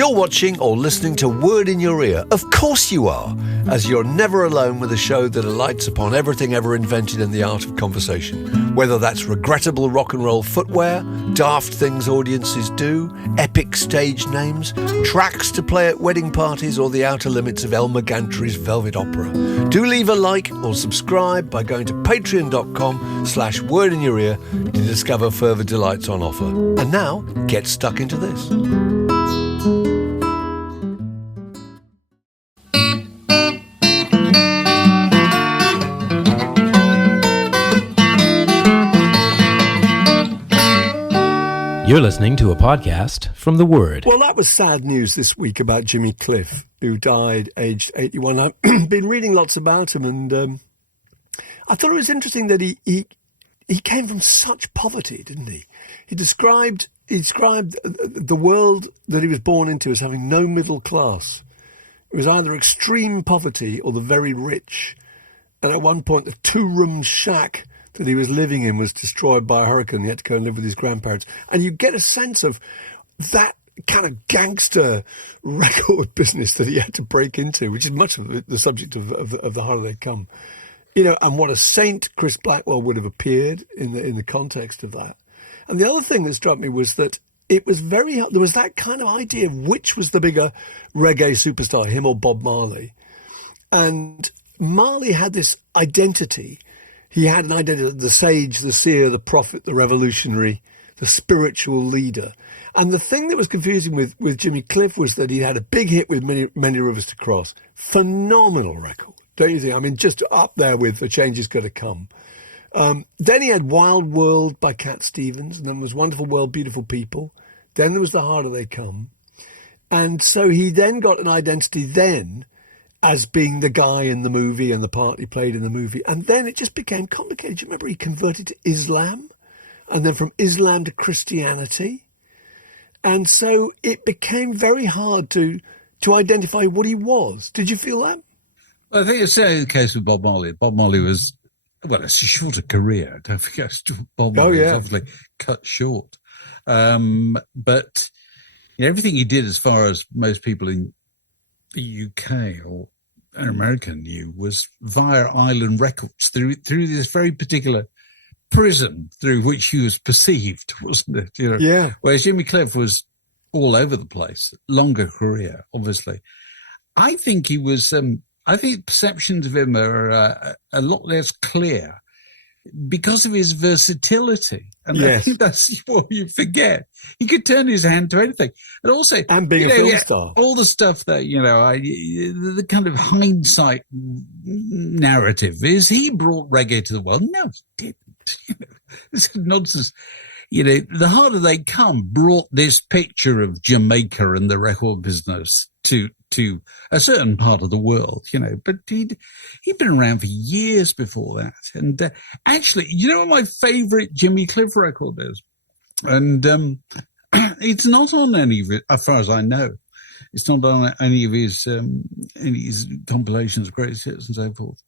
You're watching or listening to Word in Your Ear. Of course you are, as you're never alone with a show that alights upon everything ever invented in the art of conversation. Whether that's regrettable rock and roll footwear, daft things audiences do, epic stage names, tracks to play at wedding parties, or the outer limits of Elmer Gantry's Velvet Opera. Do leave a like or subscribe by going to patreon.com/Word in Your Ear to discover further delights on offer. And now, get stuck into this. You're listening to a podcast from The Word. Well, that was sad news this week about Jimmy Cliff, who died aged 81. I've been reading lots about him, and I thought it was interesting that he came from such poverty, didn't he? He described the world that he was born into as having no middle class. It was either extreme poverty or the very rich. And at one point, the two-room shack that he was living in was destroyed by a hurricane. He had to go and live with his grandparents. And you get a sense of that kind of gangster record business that he had to break into, which is much of the subject of The Harder They Come. You know, and what a saint Chris Blackwell would have appeared in the context of that. And the other thing that struck me was that it was there was that kind of idea of which was the bigger reggae superstar, him or Bob Marley. And Marley had this identity. He had an identity, the sage, the seer, the prophet, the revolutionary, the spiritual leader. And the thing that was confusing with Jimmy Cliff was that he had a big hit with Many Rivers to Cross. Phenomenal record, don't you think? I mean, just up there with The Change Is Gonna Come. Then he had Wild World by Cat Stevens, and then there was Wonderful World, Beautiful People. Then there was The Harder They Come. And so he then got an identity then as being the guy in the movie and the part he played in the movie. And then it just became complicated. Do you remember he converted to Islam? And then from Islam to Christianity? And so it became very hard to identify what he was. Did you feel that? Well, I think it's certainly the case with Bob Marley. Bob Marley was, well, it's a shorter career. Don't forget, Bob Marley was obviously cut short. But you know, everything he did, as far as most people in the UK or America knew, was via Island Records through this very particular prism through which he was perceived, wasn't it? You know? Yeah. Whereas Jimmy Cliff was all over the place, longer career, obviously. I think he was. I think perceptions of him are a lot less clear because of his versatility. And I think that's what you forget. He could turn his hand to anything. And also, and being a film star. All the stuff that, you know, the kind of hindsight narrative is he brought reggae to the world. No, he didn't. You know, this is nonsense. You know, The Harder They Come brought this picture of Jamaica and the record business to a certain part of the world, you know, but he'd been around for years before that. And actually, you know what my favorite Jimmy Cliff record is? And it's not on any of it, as far as I know. It's not on any of his compilations, greatest hits and so forth.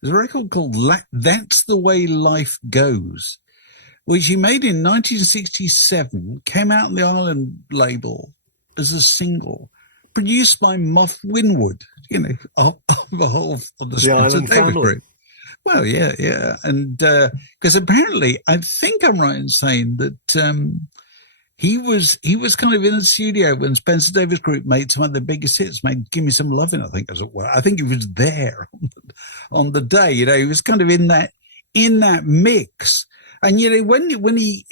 There's a record called That's the Way Life Goes, which he made in 1967, came out on the Island label as a single, produced by Muff Winwood, you know, of the Island family. Group. Well, yeah. And because apparently, I think I'm right in saying that he was kind of in the studio when Spencer Davis Group made some of their biggest hits, made Give Me Some Lovin', I think, as it were. I think he was there on the day, you know, he was kind of in that mix. And, you know, when he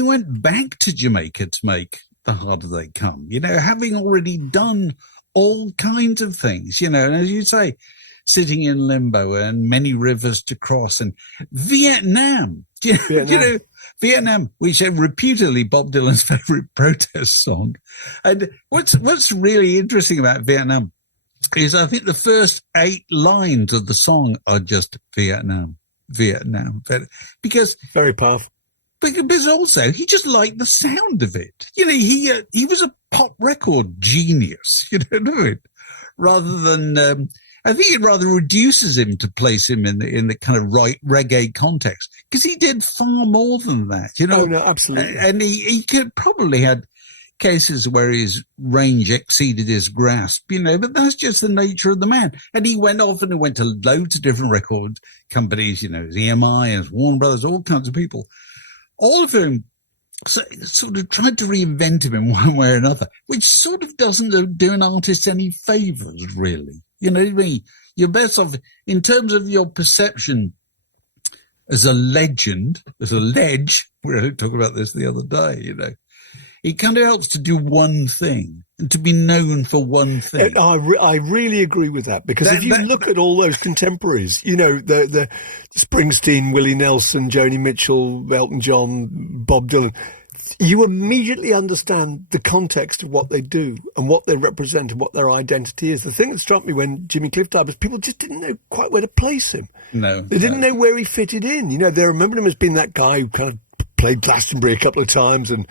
went back to Jamaica to make The Harder They Come, you know, having already done all kinds of things, you know, and as you say, Sitting in Limbo and Many Rivers to Cross and Vietnam, Vietnam, which is reputedly Bob Dylan's favorite protest song. And what's really interesting about Vietnam is I think the first 8 lines of the song are just Vietnam, because very powerful. But also, he just liked the sound of it. You know, he was a pop record genius, you know, rather than, I think it rather reduces him to place him in the kind of right reggae context, because he did far more than that, you know. Oh, no, absolutely. And he could probably had, cases where his range exceeded his grasp, but that's just the nature of the man. And he went off and he went to loads of different record companies, EMI and Warner Brothers, all kinds of people, all of whom sort of tried to reinvent him in one way or another, which sort of doesn't do an artist any favors, really. You know what I mean? You're best off in terms of your perception as a legend, as a ledge. We were talking about this the other day, It kind of helps to do one thing and to be known for one thing. I really agree with that, because if you look at all those contemporaries, the Springsteen, Willie Nelson, Joni Mitchell, Elton John, Bob Dylan, you immediately understand the context of what they do and what they represent and what their identity is. The thing that struck me when Jimmy Cliff died was people just didn't know quite where to place him. No. They didn't know where he fitted in. They remembered him as being that guy who kind of played Glastonbury a couple of times and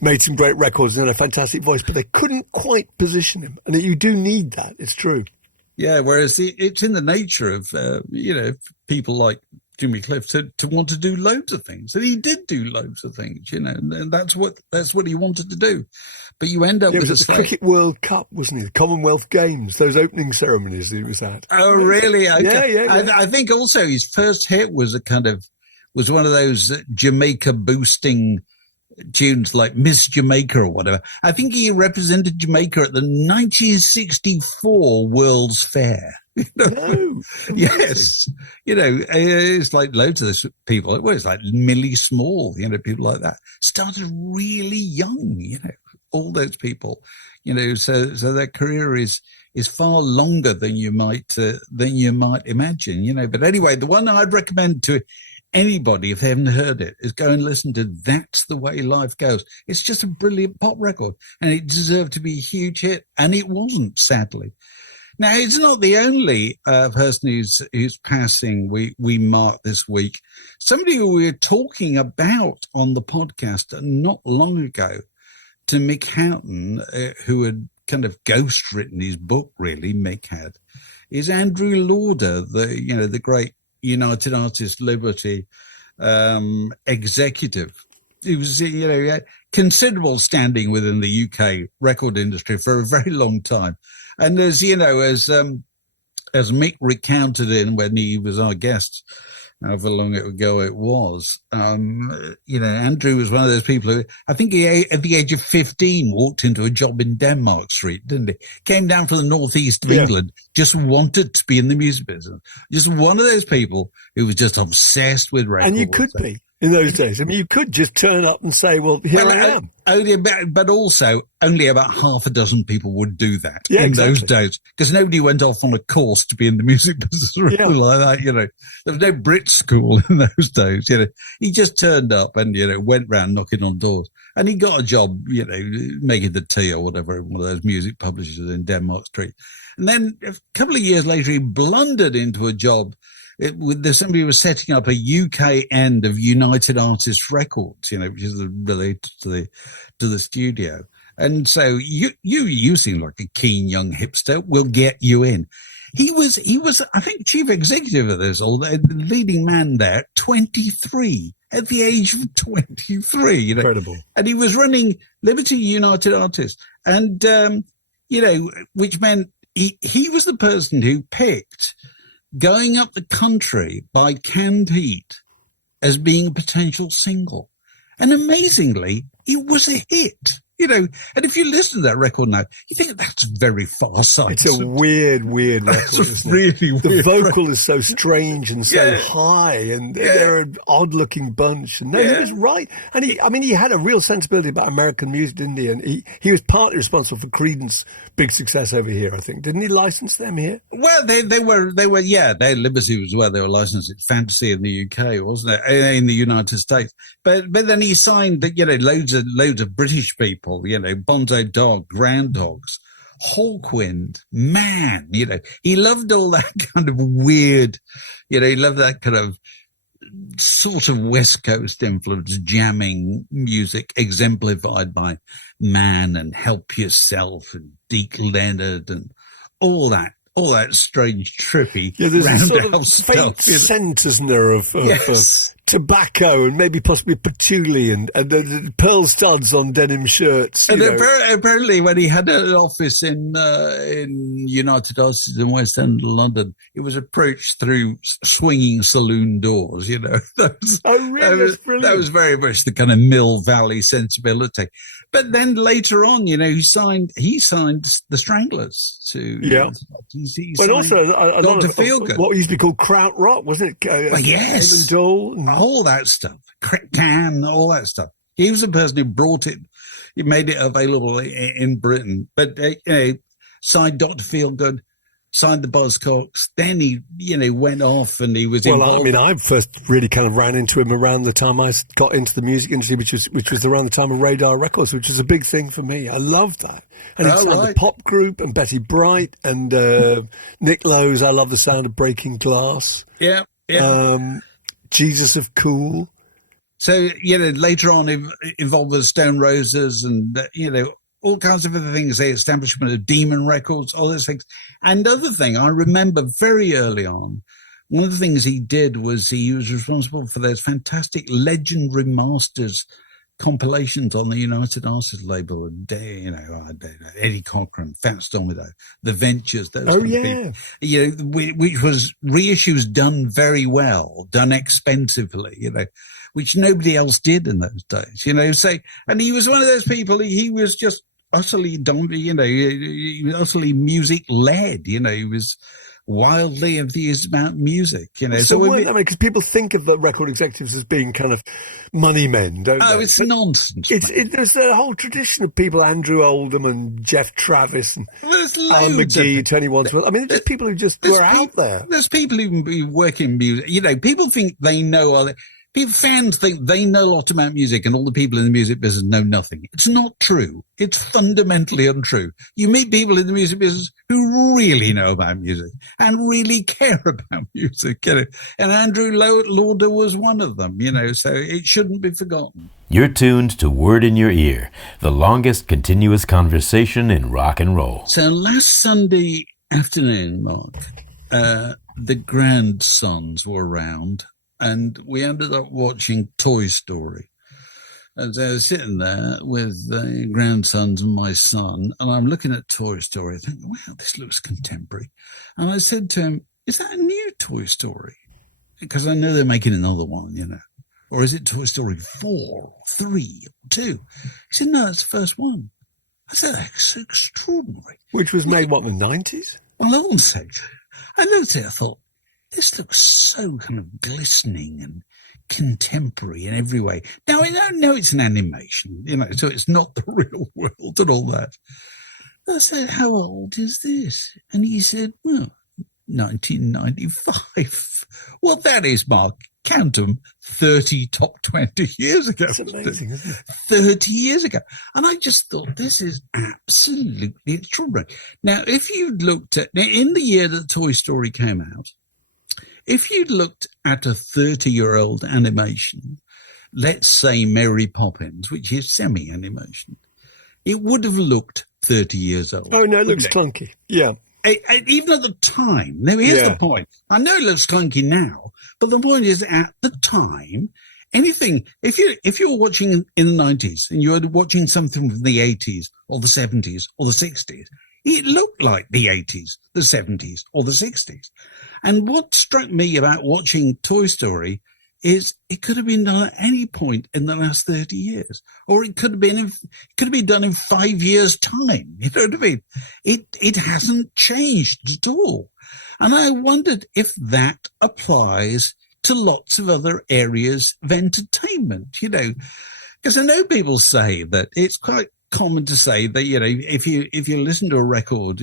made some great records and had a fantastic voice, but they couldn't quite position him. And you do need that. It's true. Yeah, whereas it's in the nature of, people like Jimmy Cliff to want to do loads of things. And he did do loads of things, and that's what he wanted to do. But you end up with it was at the Cricket World Cup, wasn't he? The Commonwealth Games, those opening ceremonies he was at. Oh, really? Okay. Yeah. I think also his first hit was was one of those Jamaica boosting tunes like Miss Jamaica or whatever. I think he represented Jamaica at the 1964 World's Fair. No. Yes. It's like loads of those people. It's like Millie Small, people like that. Started really young, all those people, so their career is far longer than you might imagine, But anyway, the one I'd recommend to anybody, if they haven't heard it, is go and listen to That's the Way Life Goes. It's just a brilliant pop record, and it deserved to be a huge hit, and it wasn't, sadly. Now, it's not the only person who's passing we mark this week. Somebody who we were talking about on the podcast not long ago, to Mick Houghton, who had kind of ghost-written his book, really, Mick had, is Andrew Lauder, the great United Artists Liberty executive. He was, had considerable standing within the UK record industry for a very long time. And as Mick recounted in when he was our guest, however long ago it was, Andrew was one of those people who, I think he, at the age of 15, walked into a job in Denmark Street, didn't he? Came down from the northeast of England, just wanted to be in the music business. Just one of those people who was just obsessed with records. And you could be in those days. I mean, you could just turn up and say, well, here I am. But also, only about half a dozen people would do that those days, because nobody went off on a course to be in the music business or anything like that. There was no Brit school in those days. He just turned up and went round knocking on doors, and he got a job, making the tea or whatever, one of those music publishers in Denmark Street. And then a couple of years later, he blundered into a job. Somebody was setting up a UK end of United Artists Records, which is related to the studio. And so you seem like a keen young hipster. We'll get you in. He was, I think, chief executive of this, or the leading man there, 23, at the age of 23. Incredible. And he was running Liberty United Artists, and which meant he was the person who picked Going Up the Country by Canned Heat as being a potential single. And amazingly, it was a hit. And if you listen to that record now, you think that's very far-sighted. It's a weird record, isn't it? Really the weird vocal is so strange and so high, and they're an odd-looking bunch. And he was right. And he had a real sensibility about American music, didn't he? And he was partly responsible for Creedence' big success over here, I think. Didn't he license them here? Well, they were, Liberty was where they were licensed. It's Fantasy in the UK, wasn't it? In the United States. But then he signed, loads of British people, Bonzo Dog, Groundhogs, Hawkwind, Man, he loved all that kind of weird, he loved that kind of sort of West Coast influence, jamming music exemplified by Man and Help Yourself and Deke Leonard and all that strange, trippy there's a sort of roundhouse faint stuff. scent, isn't there, of tobacco and maybe possibly patchouli and the pearl studs on denim shirts. And apparently, when he had an office in United Artists in West End of London, he was approached through swinging saloon doors. Oh, really? That's brilliant. That was very much the kind of Mill Valley sensibility. But then later on, he signed the Stranglers to. Yeah. But also a lot of what used to be called krautrock, wasn't it? Yes. Dole, all that stuff, Can, all that stuff. He was the person who brought it. He made it available in Britain. But signed Dr. Feelgood, signed the Buzzcocks. Then he, went off and he was involved. Well, I first really kind of ran into him around the time I got into the music industry, which was around the time of Radar Records, which was a big thing for me. I loved that. And he signed the Pop Group and Betty Bright and Nick Lowe's I Love the Sound of Breaking Glass. Yeah. Jesus of Cool. So, later on involved with Stone Roses and, all kinds of other things, the establishment of Demon Records, all those things. And the other thing I remember very early on, one of the things he did was he was responsible for those fantastic legendary masters compilations on the United Artists label. And, Eddie Cochran, Fats Domino, The Ventures, those kind of people, which was reissues done very well, done expensively, which nobody else did in those days, and he was one of those people, he was just utterly, utterly music led, he was wildly enthused about music, because people think of the record executives as being kind of money men, don't they? Oh, it's nonsense. There's a whole tradition of people, Andrew Oldham and Jeff Travis and Alan McGee, Tony Wadsworth. I mean, there's just people who just were out there. There's people who work in music. People think they know. Fans think they know a lot about music and all the people in the music business know nothing. It's not true. It's fundamentally untrue. You meet people in the music business who really know about music and really care about music. And Andrew Lauder was one of them, so it shouldn't be forgotten. You're tuned to Word in Your Ear, the longest continuous conversation in rock and roll. So last Sunday afternoon, Mark, the grandsons were around. And we ended up watching Toy Story. And so I was sitting there with the grandsons and my son, and I'm looking at Toy Story, I think, wow, this looks contemporary. And I said to him, is that a new Toy Story? Because I know they're making another one, Or is it Toy Story 4 or 3 or 2? He said, no, it's the first one. I said, that's extraordinary. Which was made, in the 90s? Well, I won't say. I looked at it, I thought, this looks so kind of glistening and contemporary in every way. Now, I know it's an animation, so it's not the real world and all that. I said, how old is this? And he said, well, 1995. Well, that is, Mark, count them, 30 top 20 years ago. That's amazing, isn't it? 30 years ago. And I just thought, this is absolutely extraordinary. Now, if you'd looked at, in the year that Toy Story came out, if you'd looked at a 30-year-old animation, let's say Mary Poppins, which is semi-animation, it would have looked 30 years old. Oh, no, it looks clunky. Yeah. Even at the time. Now, here's the point. I know it looks clunky now, but the point is at the time, anything, if you're watching in the 90s and you're watching something from the 80s or the 70s or the 60s, it looked like the 80s, the 70s or the 60s. And what struck me about watching Toy Story is it could have been done at any point in the last 30 years, or it could have been done in 5 years' time. You know what I mean? It hasn't changed at all. And I wondered if that applies to lots of other areas of entertainment, because I know people say that it's quite common to say that, if you listen to a record,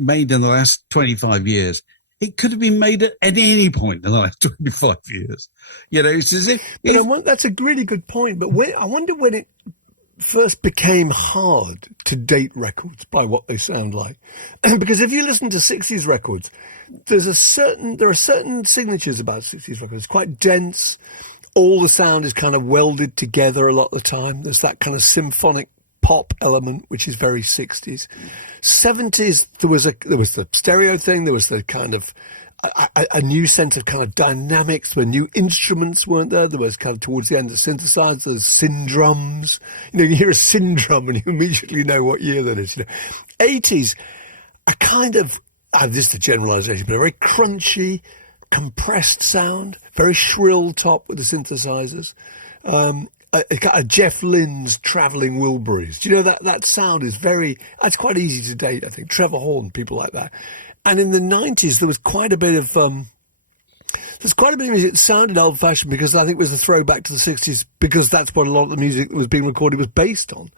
made in the last 25 years, it could have been made at any point in the last 25 years. It's as if... that's a really good point, but I wonder when it first became hard to date records by what they sound like. Because if you listen to 60s records, there are certain signatures about 60s records. It's quite dense. All the sound is kind of welded together a lot of the time. There's that kind of symphonic pop element, which is very 60s. 70s, there was the stereo thing. There was the kind of a new sense of kind of dynamics where new instruments weren't there. There was kind of towards the end of synthesizers, syndrums. You hear a syndrum and you immediately know what year that is. 80s, a kind of, this is a generalization, but a very crunchy, compressed sound, very shrill top with the synthesizers. A Jeff Lynne's Travelling Wilburys. Do you know that sound is that's quite easy to date, I think. Trevor Horn, people like that. And in the 90s, there was quite a bit of music that sounded old-fashioned because I think it was a throwback to the 60s because that's what a lot of the music that was being recorded was based on.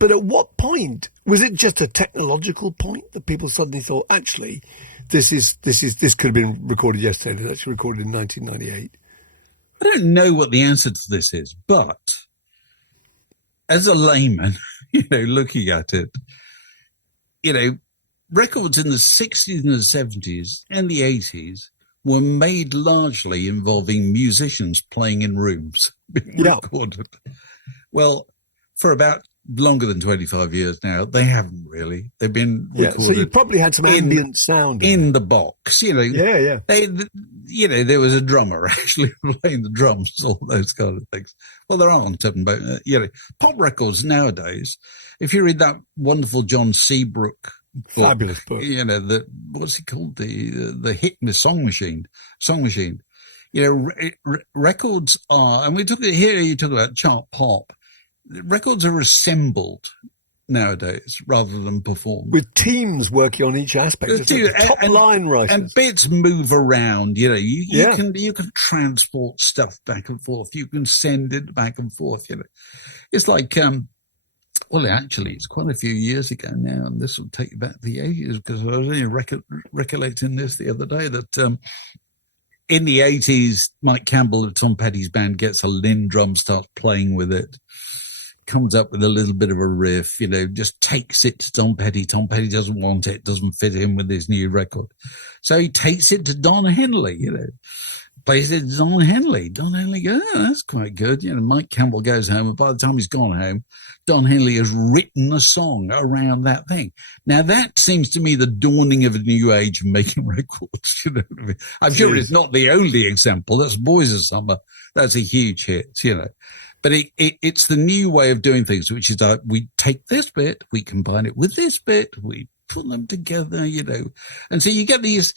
But at what point, was it just a technological point that people suddenly thought, actually, this could have been recorded yesterday. It was actually recorded in 1998. I don't know what the answer to this is, but as a layman, looking at it, records in the 60s and the 70s and the 80s were made largely involving musicians playing in rooms, being recorded. Well, for about longer than 25 years now, they haven't really. They've been recorded. So you probably had some ambient sound in the box. Yeah. There was a drummer actually playing the drums, all those kind of things. Well, there aren't, but pop records nowadays. If you read that wonderful John Seabrook book, fabulous book, what's it called, the hit, the song machine. Records are, and we took it here. You talk about chart pop. Records are assembled nowadays rather than performed, with teams working on each aspect. Top line writers, and bits move around. You can transport stuff back and forth. You can send it back and forth. It's like actually, it's quite a few years ago now, and this will take you back to the 80s because I was only recollecting this the other day that. In the 80s, Mike Campbell of Tom Petty's band gets a Lynn drum, starts playing with it, comes up with a little bit of a riff, just takes it to Tom Petty. Tom Petty doesn't want it, doesn't fit in with his new record. So he takes it to Don Henley, plays it to Don Henley. Don Henley goes, that's quite good. Mike Campbell goes home, and by the time he's gone home, Don Henley has written a song around that thing. Now, that seems to me the dawning of a new age of making records. I'm sure it's not the only example. That's Boys of Summer. That's a huge hit, But it's the new way of doing things, which is we take this bit, we combine it with this bit, we put them together, And so you get these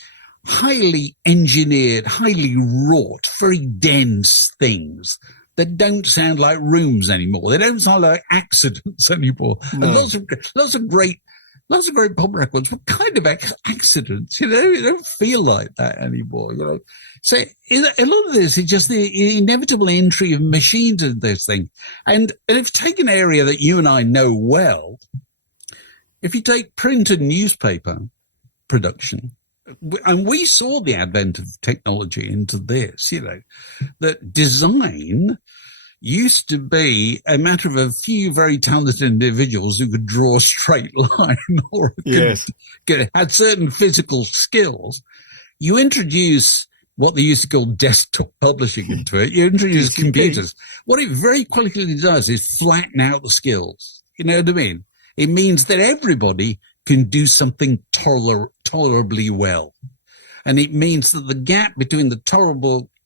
highly engineered, highly wrought, very dense things that don't sound like rooms anymore. They don't sound like accidents anymore. No. And lots of great pop records were kind of accidents. They don't feel like that anymore. So a lot of this is just the inevitable entry of machines into this thing. And if you take an area that you and I know well, if you take print and newspaper production, and we saw the advent of technology into this, that design used to be a matter of a few very talented individuals who could draw a straight line or had certain physical skills. You introduce what they used to call desktop publishing into it. You introduce computers. What it very quickly does is flatten out the skills. You know what I mean? It means that everybody can do something tolerably well. And it means that the gap between the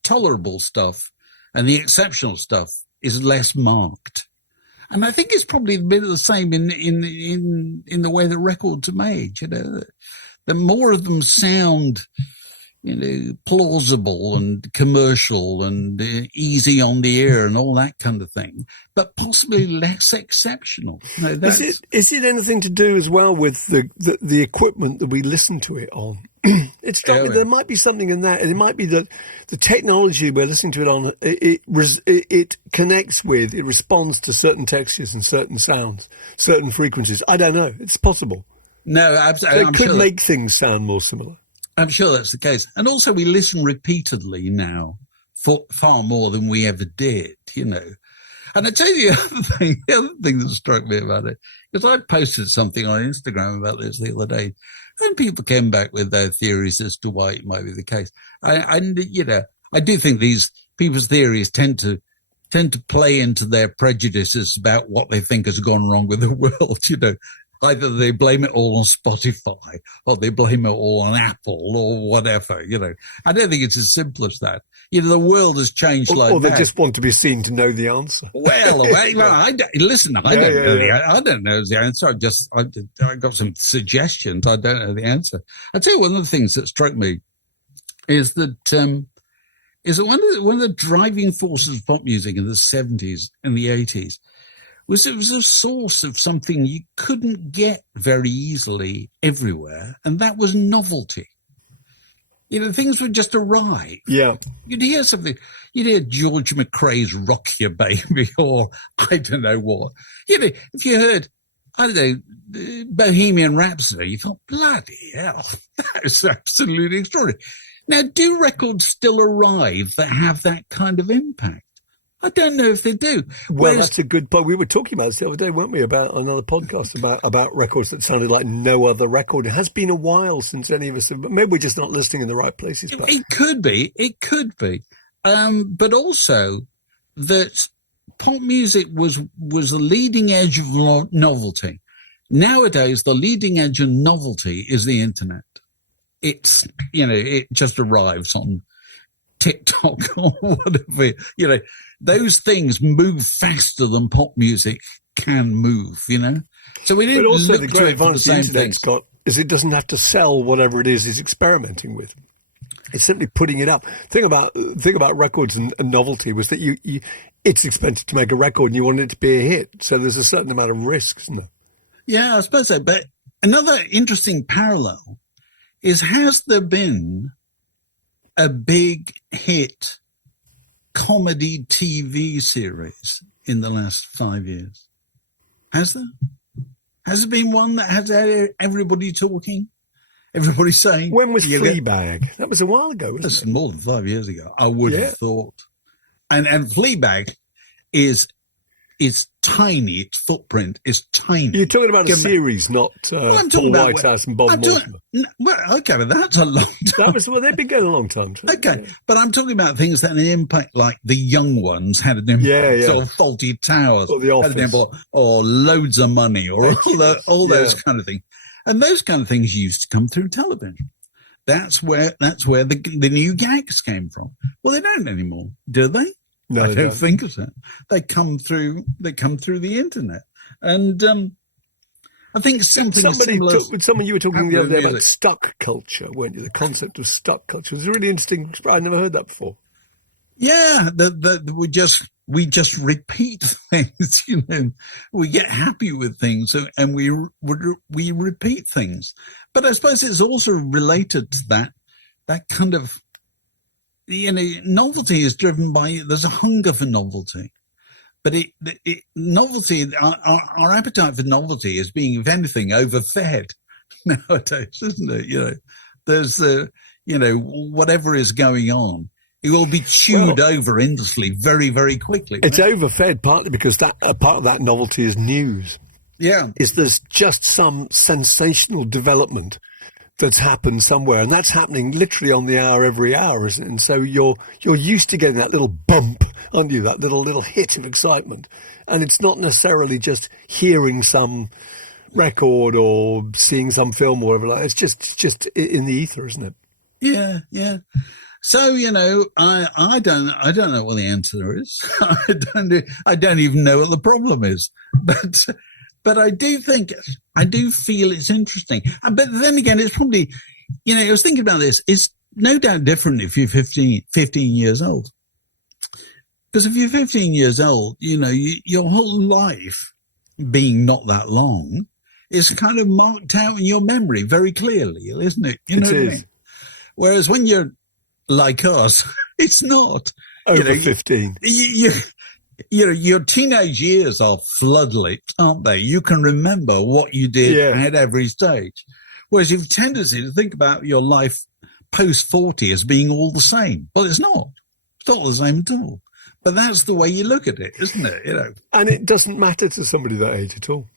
tolerable stuff and the exceptional stuff is less marked. And I think it's probably a bit of the same in the way that records are made. The more of them sound, plausible and commercial and easy on the ear and all that kind of thing, but possibly less exceptional. Is it anything to do as well with the equipment that we listen to it on? It struck me there might be something in that, and it might be that the technology we're listening to it on, it connects with, it responds to certain textures and certain sounds, certain frequencies. I don't know. It's possible. No, absolutely. So it could make things sound more similar. I'm sure that's the case. And also we listen repeatedly now for far more than we ever did, And I tell you the other thing that struck me about it, because I posted something on Instagram about this the other day, and people came back with their theories as to why it might be the case. I do think these people's theories tend to play into their prejudices about what they think has gone wrong with the world, Either they blame it all on Spotify or they blame it all on Apple or whatever, I don't think it's as simple as that. The world has changed or they just want to be seen to know the answer. Well, I don't know the answer. I got some suggestions. I don't know the answer. I tell you, one of the things that struck me is that one of the driving forces of pop music in the 70s and the 80s was it was a source of something you couldn't get very easily everywhere, and that was novelty. Things would just arrive. Yeah. You'd hear something. You'd hear George McRae's Rock Your Baby or I don't know what. If you heard, I don't know, Bohemian Rhapsody, you thought, bloody hell, that is absolutely extraordinary. Now, do records still arrive that have that kind of impact? I don't know if they do. Well, that's a good point. We were talking about this the other day, weren't we, about another podcast about records that sounded like no other record. It has been a while since any of us have, maybe we're just not listening in the right places. But. It could be. But also that pop music was the leading edge of novelty. Nowadays, the leading edge of novelty is the internet. It's, it just arrives on TikTok or whatever, those things move faster than pop music can move, So we didn't. But also look the to great it for the advantage the same internet's things. got is it doesn't have to sell whatever it is he's experimenting with. It's simply putting it up. Thing about records and novelty was that it's expensive to make a record and you want it to be a hit. So there's a certain amount of risk, isn't there? Yeah, I suppose so. But another interesting parallel is, has there been a big hit comedy TV series in the last 5 years? Has there? Has there been one that has had everybody talking? Everybody saying? When was Fleabag? That was a while ago, wasn't That's it? more than 5 years ago, I would have thought. And Fleabag is tiny. Its footprint is tiny. You're talking about a series, not Paul Whitehouse and Bob Mortimer. Well, okay, but that's a long time. They've been going a long time. Okay, but I'm talking about things that had an impact, like The Young Ones had an impact, or Faulty Towers or The Office, had an impact, or Loads of Money, or all those kind of things. And those kind of things used to come through television. That's where the new gags came from. Well, they don't anymore, do they? No, I don't think so. They come through the internet, and I think something similar. Someone you were talking the other day about stuck culture, weren't you? The concept of stuck culture was a really interesting. I never heard that before. Yeah, we just repeat things. We get happy with things, and we repeat things. But I suppose it's also related to that kind of. Novelty is driven by, there's a hunger for novelty, but novelty, our appetite for novelty is being, if anything, overfed nowadays, isn't it? There's whatever is going on, it will be chewed over endlessly very, very quickly. It's overfed partly because a part of that novelty is news. Yeah. There's just some sensational development that's happened somewhere, and that's happening literally on the hour, every hour, isn't it? And so you're used to getting that little bump, aren't you? That little hit of excitement, and it's not necessarily just hearing some record or seeing some film or whatever. It's just in the ether, isn't it? Yeah, yeah. So I don't know what the answer is. I don't even know what the problem is, But I do feel it's interesting. But then again, it's probably, I was thinking about this. It's no doubt different if you're 15 years old. Because if you're 15 years old, your whole life being not that long is kind of marked out in your memory very clearly, isn't it? You know what I mean? Whereas when you're like us, it's not. Over 15. Your teenage years are floodlit, aren't they? You can remember what you did at every stage. Whereas you've a tendency to think about your life post-40 as being all the same. Well, it's not. It's not the same at all. But that's the way you look at it, isn't it? And it doesn't matter to somebody that age at all.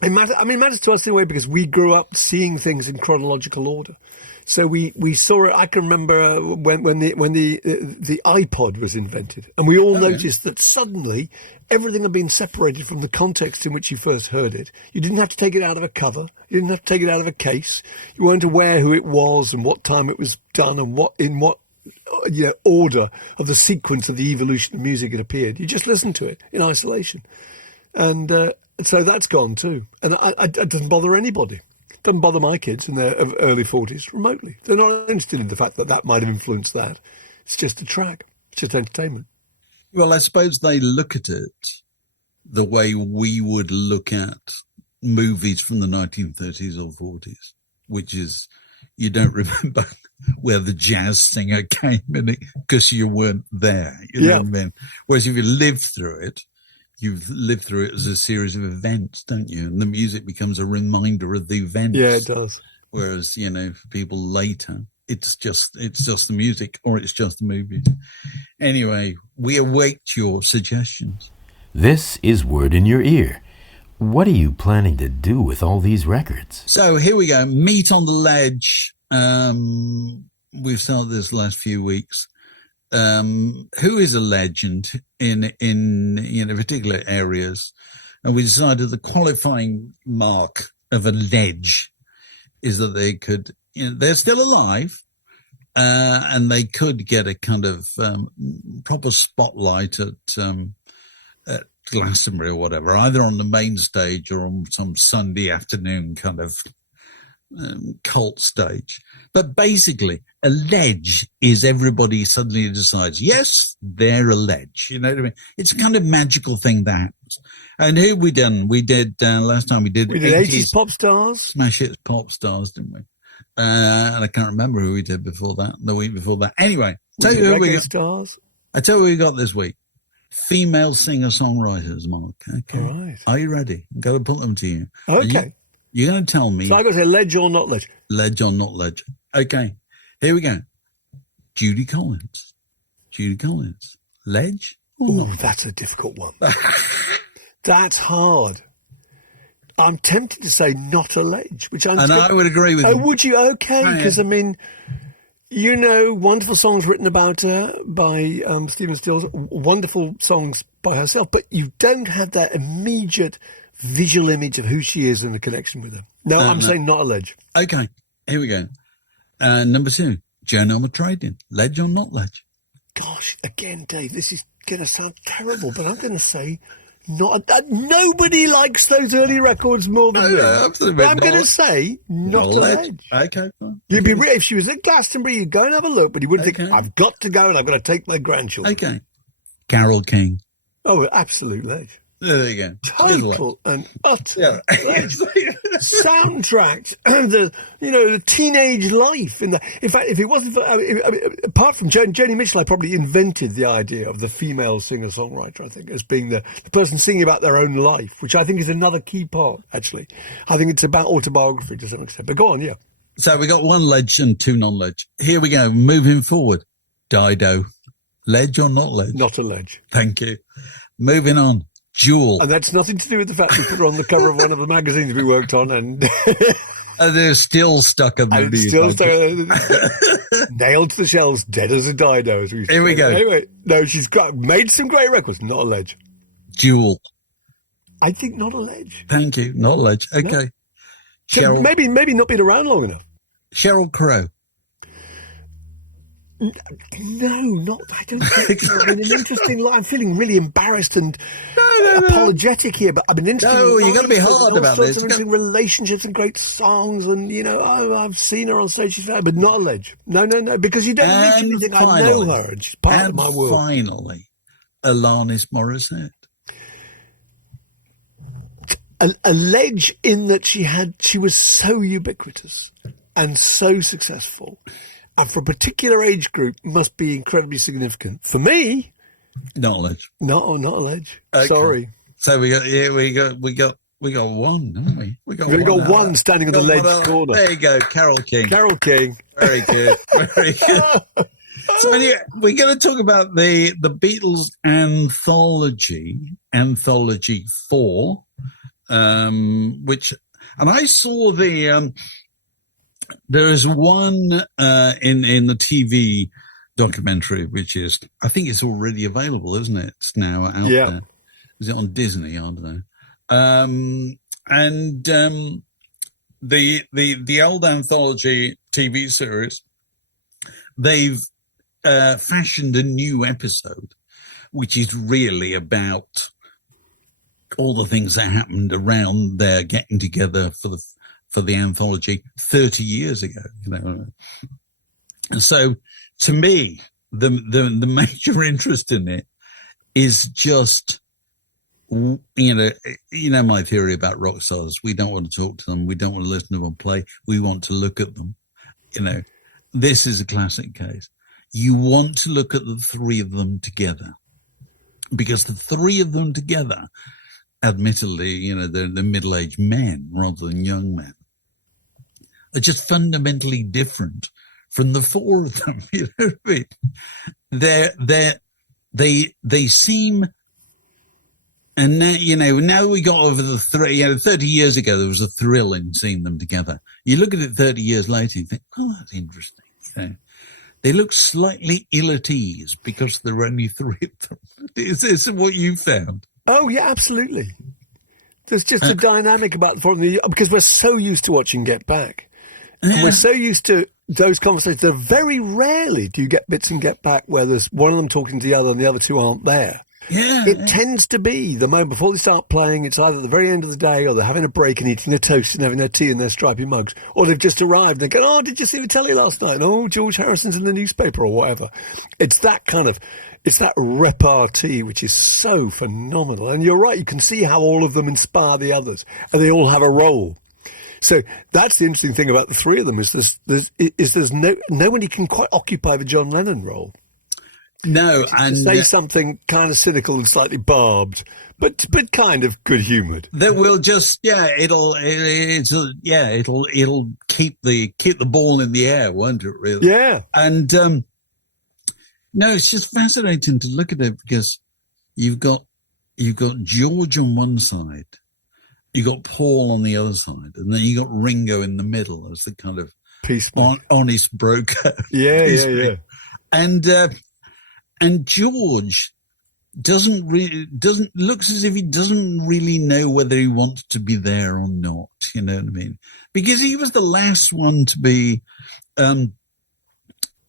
It matters to us in a way because we grew up seeing things in chronological order. So we saw it. I can remember when the iPod was invented, and we all noticed that suddenly everything had been separated from the context in which you first heard it. You didn't have to take it out of a cover. You didn't have to take it out of a case. You weren't aware who it was and what time it was done and what order of the sequence of the evolution of music it appeared. You just listened to it in isolation, and so that's gone too. And it doesn't bother anybody. Doesn't bother my kids in their early 40s remotely. They're not interested in the fact that might have influenced that. It's just a track. It's just entertainment. Well, I suppose they look at it the way we would look at movies from the 1930s or 40s, which is you don't remember where the jazz singer came in because you weren't there. You know what I mean? Whereas if you lived through it, you've lived through it as a series of events, don't you? And the music becomes a reminder of the events. Yeah, it does. Whereas, for people later, it's just the music or it's just the movie. Anyway, we await your suggestions. This is Word in Your Ear. What are you planning to do with all these records? So here we go. Meet on the Ledge. We've started this last few weeks. Who is a legend in particular areas, and we decided the qualifying mark of a ledge is that they could, they're still alive, and they could get a kind of proper spotlight at Glastonbury or whatever, either on the main stage or on some Sunday afternoon kind of cult stage. But basically, a ledge is everybody suddenly decides, yes, they're a ledge. You know what I mean? It's a kind of magical thing that happens. And who have we done? We did, last time we did 80s pop stars. Smash Hits pop stars, didn't we? And I can't remember who we did before that, the week before that. Anyway, tell you who we got. Stars. I tell you who we got this week. Female singer-songwriters, Mark. Okay. All right. Are you ready? I'm going to put them to you. Okay. You're going to tell me. So I got to say ledge or not ledge? Ledge or not ledge. Okay. Here we go. Judy Collins. Ledge? Oh, that's a difficult one. That's hard. I'm tempted to say not a ledge, which I'm. And I would agree with you. Oh, would you? Okay, because wonderful songs written about her by Stephen Stills, wonderful songs by herself, but you don't have that immediate visual image of who she is and the connection with her. No, I'm saying not a ledge. Okay, here we go. Number 2, Joan Armatrading. Ledge or not ledge? Gosh, again, Dave, this is going to sound terrible, but I'm going to say not. Nobody likes those early records more than me. Absolutely. But I'm going to say not a ledge. Okay, fine. You'd be if she was at Glastonbury, you'd go and have a look, but you wouldn't think, I've got to go and I've got to take my grandchildren. Okay. Carole King. Oh, absolute ledge. There you go. Total and utter soundtracked the teenage life in fact, if it wasn't for apart from Joni Mitchell, I probably invented the idea of the female singer-songwriter, I think, as being the person singing about their own life, which I think is another key part, actually. I think it's about autobiography to some extent. But go on, yeah. So we got 1 ledge and 2 non-ledge. Here we go. Moving forward. Dido. Ledge or not ledge? Not a ledge. Thank you. Moving on. Jewel. And that's nothing to do with the fact we put her on the cover of one of the magazines we worked on, and they're still stuck on the nailed to the shelves, dead as a Dido, as we say. Here we go. Anyway, no, she's made some great records. Not a ledge. Jewel. I think not a ledge. Thank you. Not a ledge. Okay. No. Maybe not been around long enough. Sheryl Crow. No, I don't think so. I mean, an interesting line. I'm feeling really embarrassed and apologetic here, but I've been interested. No, you've got to be hard about this. Interesting relationships and great songs, and I've seen her on stage. She's but not a ledge. No, because you don't mention anything. I know her, and she's part of my world. Finally, Alanis Morissette. A ledge in that she was so ubiquitous and so successful. And for a particular age group, must be incredibly significant. For me, not a ledge. Not a ledge. Okay. Sorry. So we got 1, haven't we? We got one standing on the ledge corner. There you go, Carole King. Carole King. Very good. Very good. So anyway, we're going to talk about the Beatles Anthology 4, which, and I saw There is one in the TV documentary, which is, I think it's already available, isn't it? It's now out there. Is it on Disney? I don't know. The old anthology TV series, they've fashioned a new episode, which is really about all the things that happened around their getting together for the anthology 30 years ago. And so, to me, the major interest in it is just, my theory about rock stars. We don't want to talk to them. We don't want to listen to them play. We want to look at them. This is a classic case. You want to look at the three of them together, because the three of them together, admittedly, they're middle-aged men rather than young men, are just fundamentally different from the four of them. You know what I mean? They seem, and now we got over the three. 30 years ago there was a thrill in seeing them together. You look at it 30 years later, you think, oh, that's interesting. They look slightly ill at ease because there are only three of them. Is this what you found? Oh, yeah, absolutely. There's just a dynamic about the because we're so used to watching Get Back. And we're so used to those conversations that very rarely do you get bits in Get Back where there's one of them talking to the other and the other two aren't there. Yeah. It tends to be the moment before they start playing. It's either at the very end of the day, or they're having a break and eating a toast and having their tea in their stripy mugs, or they've just arrived and they go, oh, did you see the telly last night? Oh, George Harrison's in the newspaper, or whatever. It's that repartee which is so phenomenal. And you're right, you can see how all of them inspire the others, and they all have a role. So that's the interesting thing about the three of them is there's nobody can quite occupy the John Lennon role. No, and say something kind of cynical and slightly barbed, but kind of good humoured. That will just it'll keep the ball in the air, won't it? Really? Yeah. And no, it's just fascinating to look at it because you've got George on one side, you got Paul on the other side, and then you got Ringo in the middle as the kind of honest broker. Yeah. And George looks as if he doesn't really know whether he wants to be there or not. You know what I mean? Because he was the last one to be to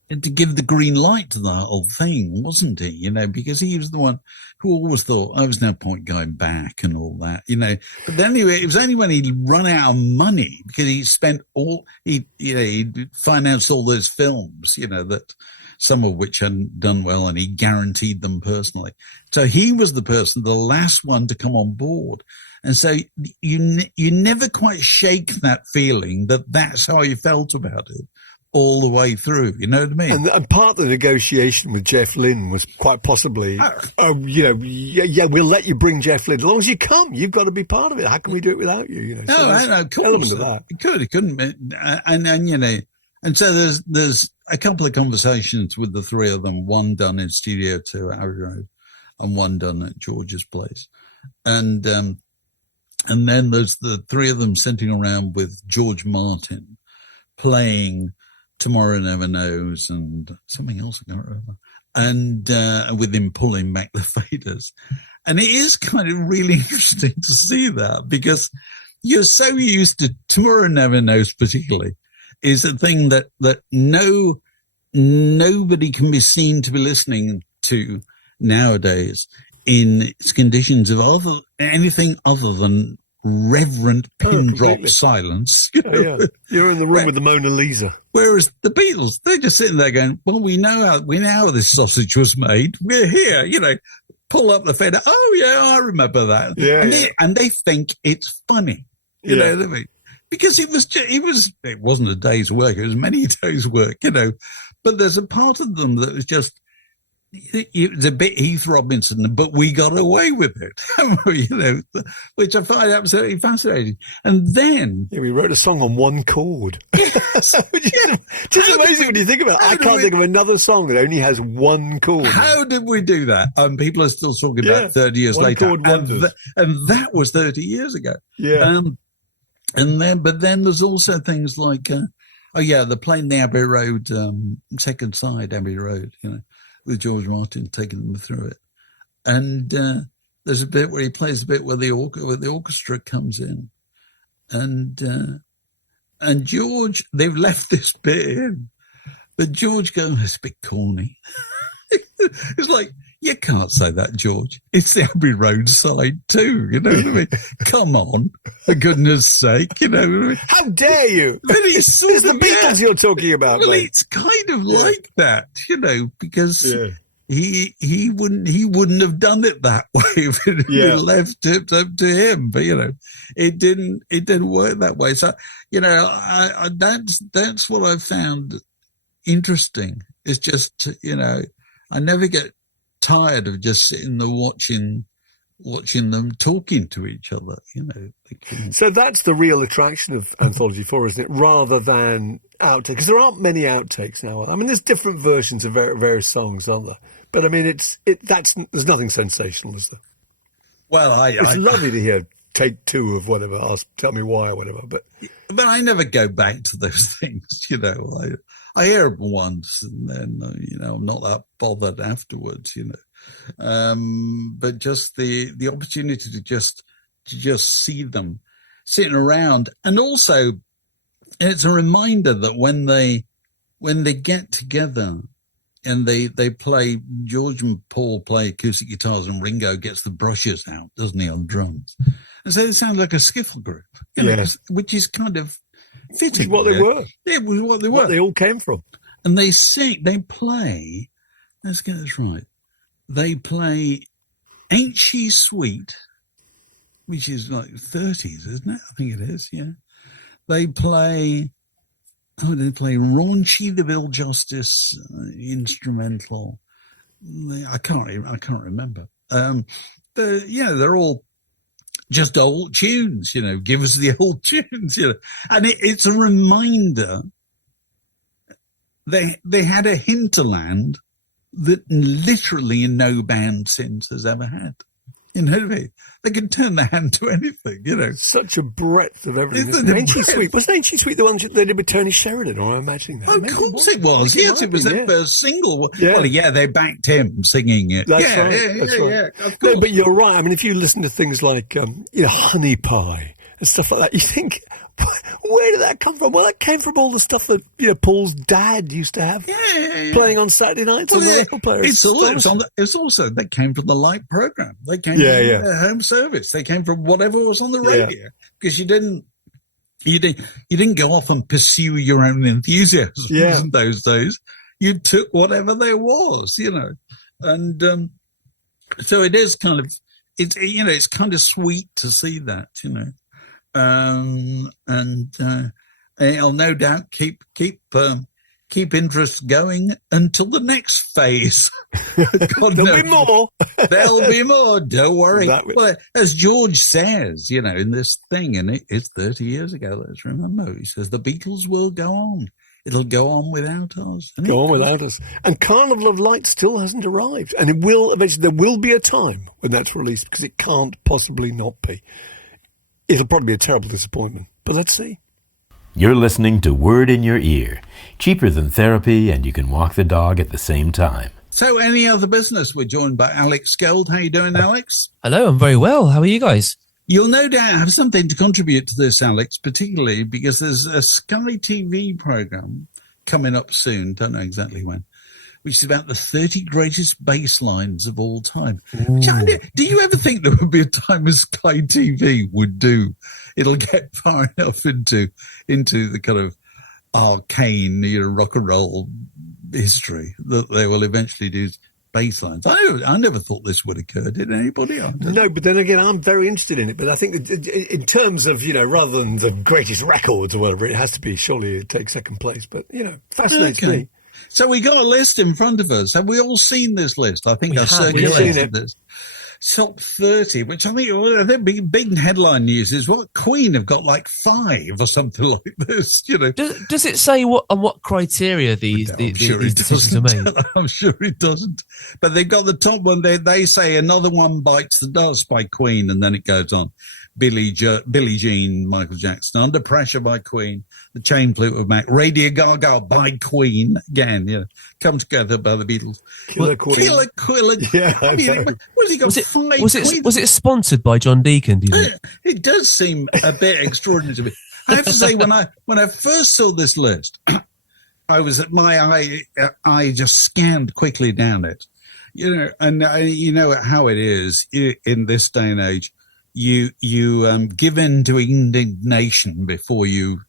give the green light to the whole thing, wasn't he? Because he was the one who always thought, I was no point going back and all that, But then it was only when he'd run out of money because he spent he'd financed all those films, that some of which hadn't done well, and he guaranteed them personally. So he was the last one to come on board. And so you never quite shake that feeling that that's how you felt about it all the way through. You know what I mean? And part of the negotiation with Jeff Lynne was quite possibly, we'll let you bring Jeff Lynne. As long as you come, you've got to be part of it. How can we do it without you? No, I know, of course. Element of that. It couldn't. And so there's a couple of conversations with the three of them, one done in Studio 2 at Abbey Road and one done at George's place. And then there's the three of them sitting around with George Martin playing Tomorrow Never Knows and something else I can't remember. And with him pulling back the faders. And it is kind of really interesting to see that because you're so used to Tomorrow Never Knows particularly is a thing that nobody can be seen to be listening to nowadays in conditions of anything other than reverent pin drop silence. You're in the room with the Mona Lisa. Whereas the Beatles, they're just sitting there going, well, we know how this sausage was made. We're here, pull up the fader. Oh yeah, I remember that. Yeah, and they think it's funny. You know what I mean? Because it wasn't a day's work. It was many days' work, But there's a part of them that was just, it was a bit Heath Robinson, but we got away with it, which I find absolutely fascinating. And then we wrote a song on one chord. Just amazing when you think about it. I can't think of another song that only has one chord. How did we do that? People are still talking about 30 years later, and that was 30 years ago. Yeah. But then there's also things like, Oh yeah, they're playing the Abbey Road second side, Abbey Road, with George Martin taking them through it. And there's a bit where he plays a bit where the orchestra comes in, and George, they've left this bit in, but George goes, "It's a bit corny." It's like, you can't say that, George. It's the Abbey Road side too, you know what I mean? Come on, for goodness sake, you know what I mean? How dare you? It's the Beatles you're talking about, well, mate. it's kind of like that, because he wouldn't have done it that way if it had been left up to him. But it didn't work that way. So I that's what I found interesting. It's just I never get tired of just sitting there watching them talking to each other, So that's the real attraction of Anthology 4, isn't it? Rather than outtakes, because there aren't many outtakes now. I mean, there's different versions of various songs, aren't there? But I mean, there's nothing sensational, is there? Well, it's lovely to hear take two of whatever. Tell me why or whatever. But I never go back to those things. I hear them once, and then I'm not that bothered afterwards. But just the opportunity to just see them sitting around, and also it's a reminder that when they get together and they play, George and Paul play acoustic guitars, and Ringo gets the brushes out, doesn't he, on drums? And so it sounds like a skiffle group, which is kind of fitting. What they were. Yeah, it was what they were. What they all came from. And they play, let's get this right, they play Ain't She Sweet, which is like 30s, isn't it? I think it is, yeah. They play Raunchy, the Bill Justice instrumental. I can't remember. They're all just old tunes, give us the old tunes, And it's a reminder they had a hinterland that literally no band since has ever had. They can turn their hand to anything, Such a breadth of everything. Ain't She Sweet? Wasn't Ain't She Sweet the one they did with Tony Sheridan, or am I imagining that? Of course it was. Yes, it was their first single. Yeah. Well, they backed him singing it. That's right. Yeah, of course. No, but you're right. I mean, if you listen to things like, Honey Pie and stuff like that, you think, where did that come from? Well, that came from all the stuff that Paul's dad used to have playing on Saturday nights on the record player. It's also that came from the Light program. They came from the home service. They came from whatever was on the radio, because you didn't go off and pursue your own enthusiasms in those days. You took whatever there was, and so it is kind of it's kind of sweet to see that, and I'll no doubt keep interest going until the next phase. There'll be more. There'll be more. Don't worry. Well, as George says, in this thing, and it's 30 years ago, let's remember, he says, the Beatles will go on. It'll go on without us. Go on without us. And Carnival of Light still hasn't arrived. And it will eventually, there will be a time when that's released, because it can't possibly not be. It'll probably be a terrible disappointment, but let's see. You're listening to Word in Your Ear. Cheaper than therapy, and you can walk the dog at the same time. So, any other business? We're joined by Alex Skeld. How you doing, Alex? Hello, I'm very well. How are you guys? You'll no doubt have something to contribute to this, Alex, particularly because there's a Sky TV program coming up soon, don't know exactly when, which is about the 30 greatest basslines of all time. Do you ever think there would be a time when Sky TV would do? It'll get far enough into the kind of arcane, rock and roll history that they will eventually do basslines. I never thought this would occur. Did anybody? No, but then again, I'm very interested in it. But I think that in terms of, rather than the greatest records or whatever, it has to be, surely it takes second place. But, fascinates me. So we got a list in front of us. Have we all seen this list? I think I've circulated this. Top 30, which I think the big headline news is what Queen have got like 5 or something like this. Does it say on what criteria these decisions are made? I'm sure it doesn't. But they've got the top one. They say Another One Bites the Dust by Queen, and then it goes on. Billie Jean, Michael Jackson, Under Pressure by Queen, The Chain Flute Mac, Radio Gaga by Queen, again, come together by the Beatles. Killer Queen. Yeah, I mean, was he got was it sponsored by John Deacon? Do you think? It does seem a bit extraordinary to me. I have to say, when I first saw this list, I was at my eye just scanned quickly down it, and you know how it is in this day and age. You give in to indignation before you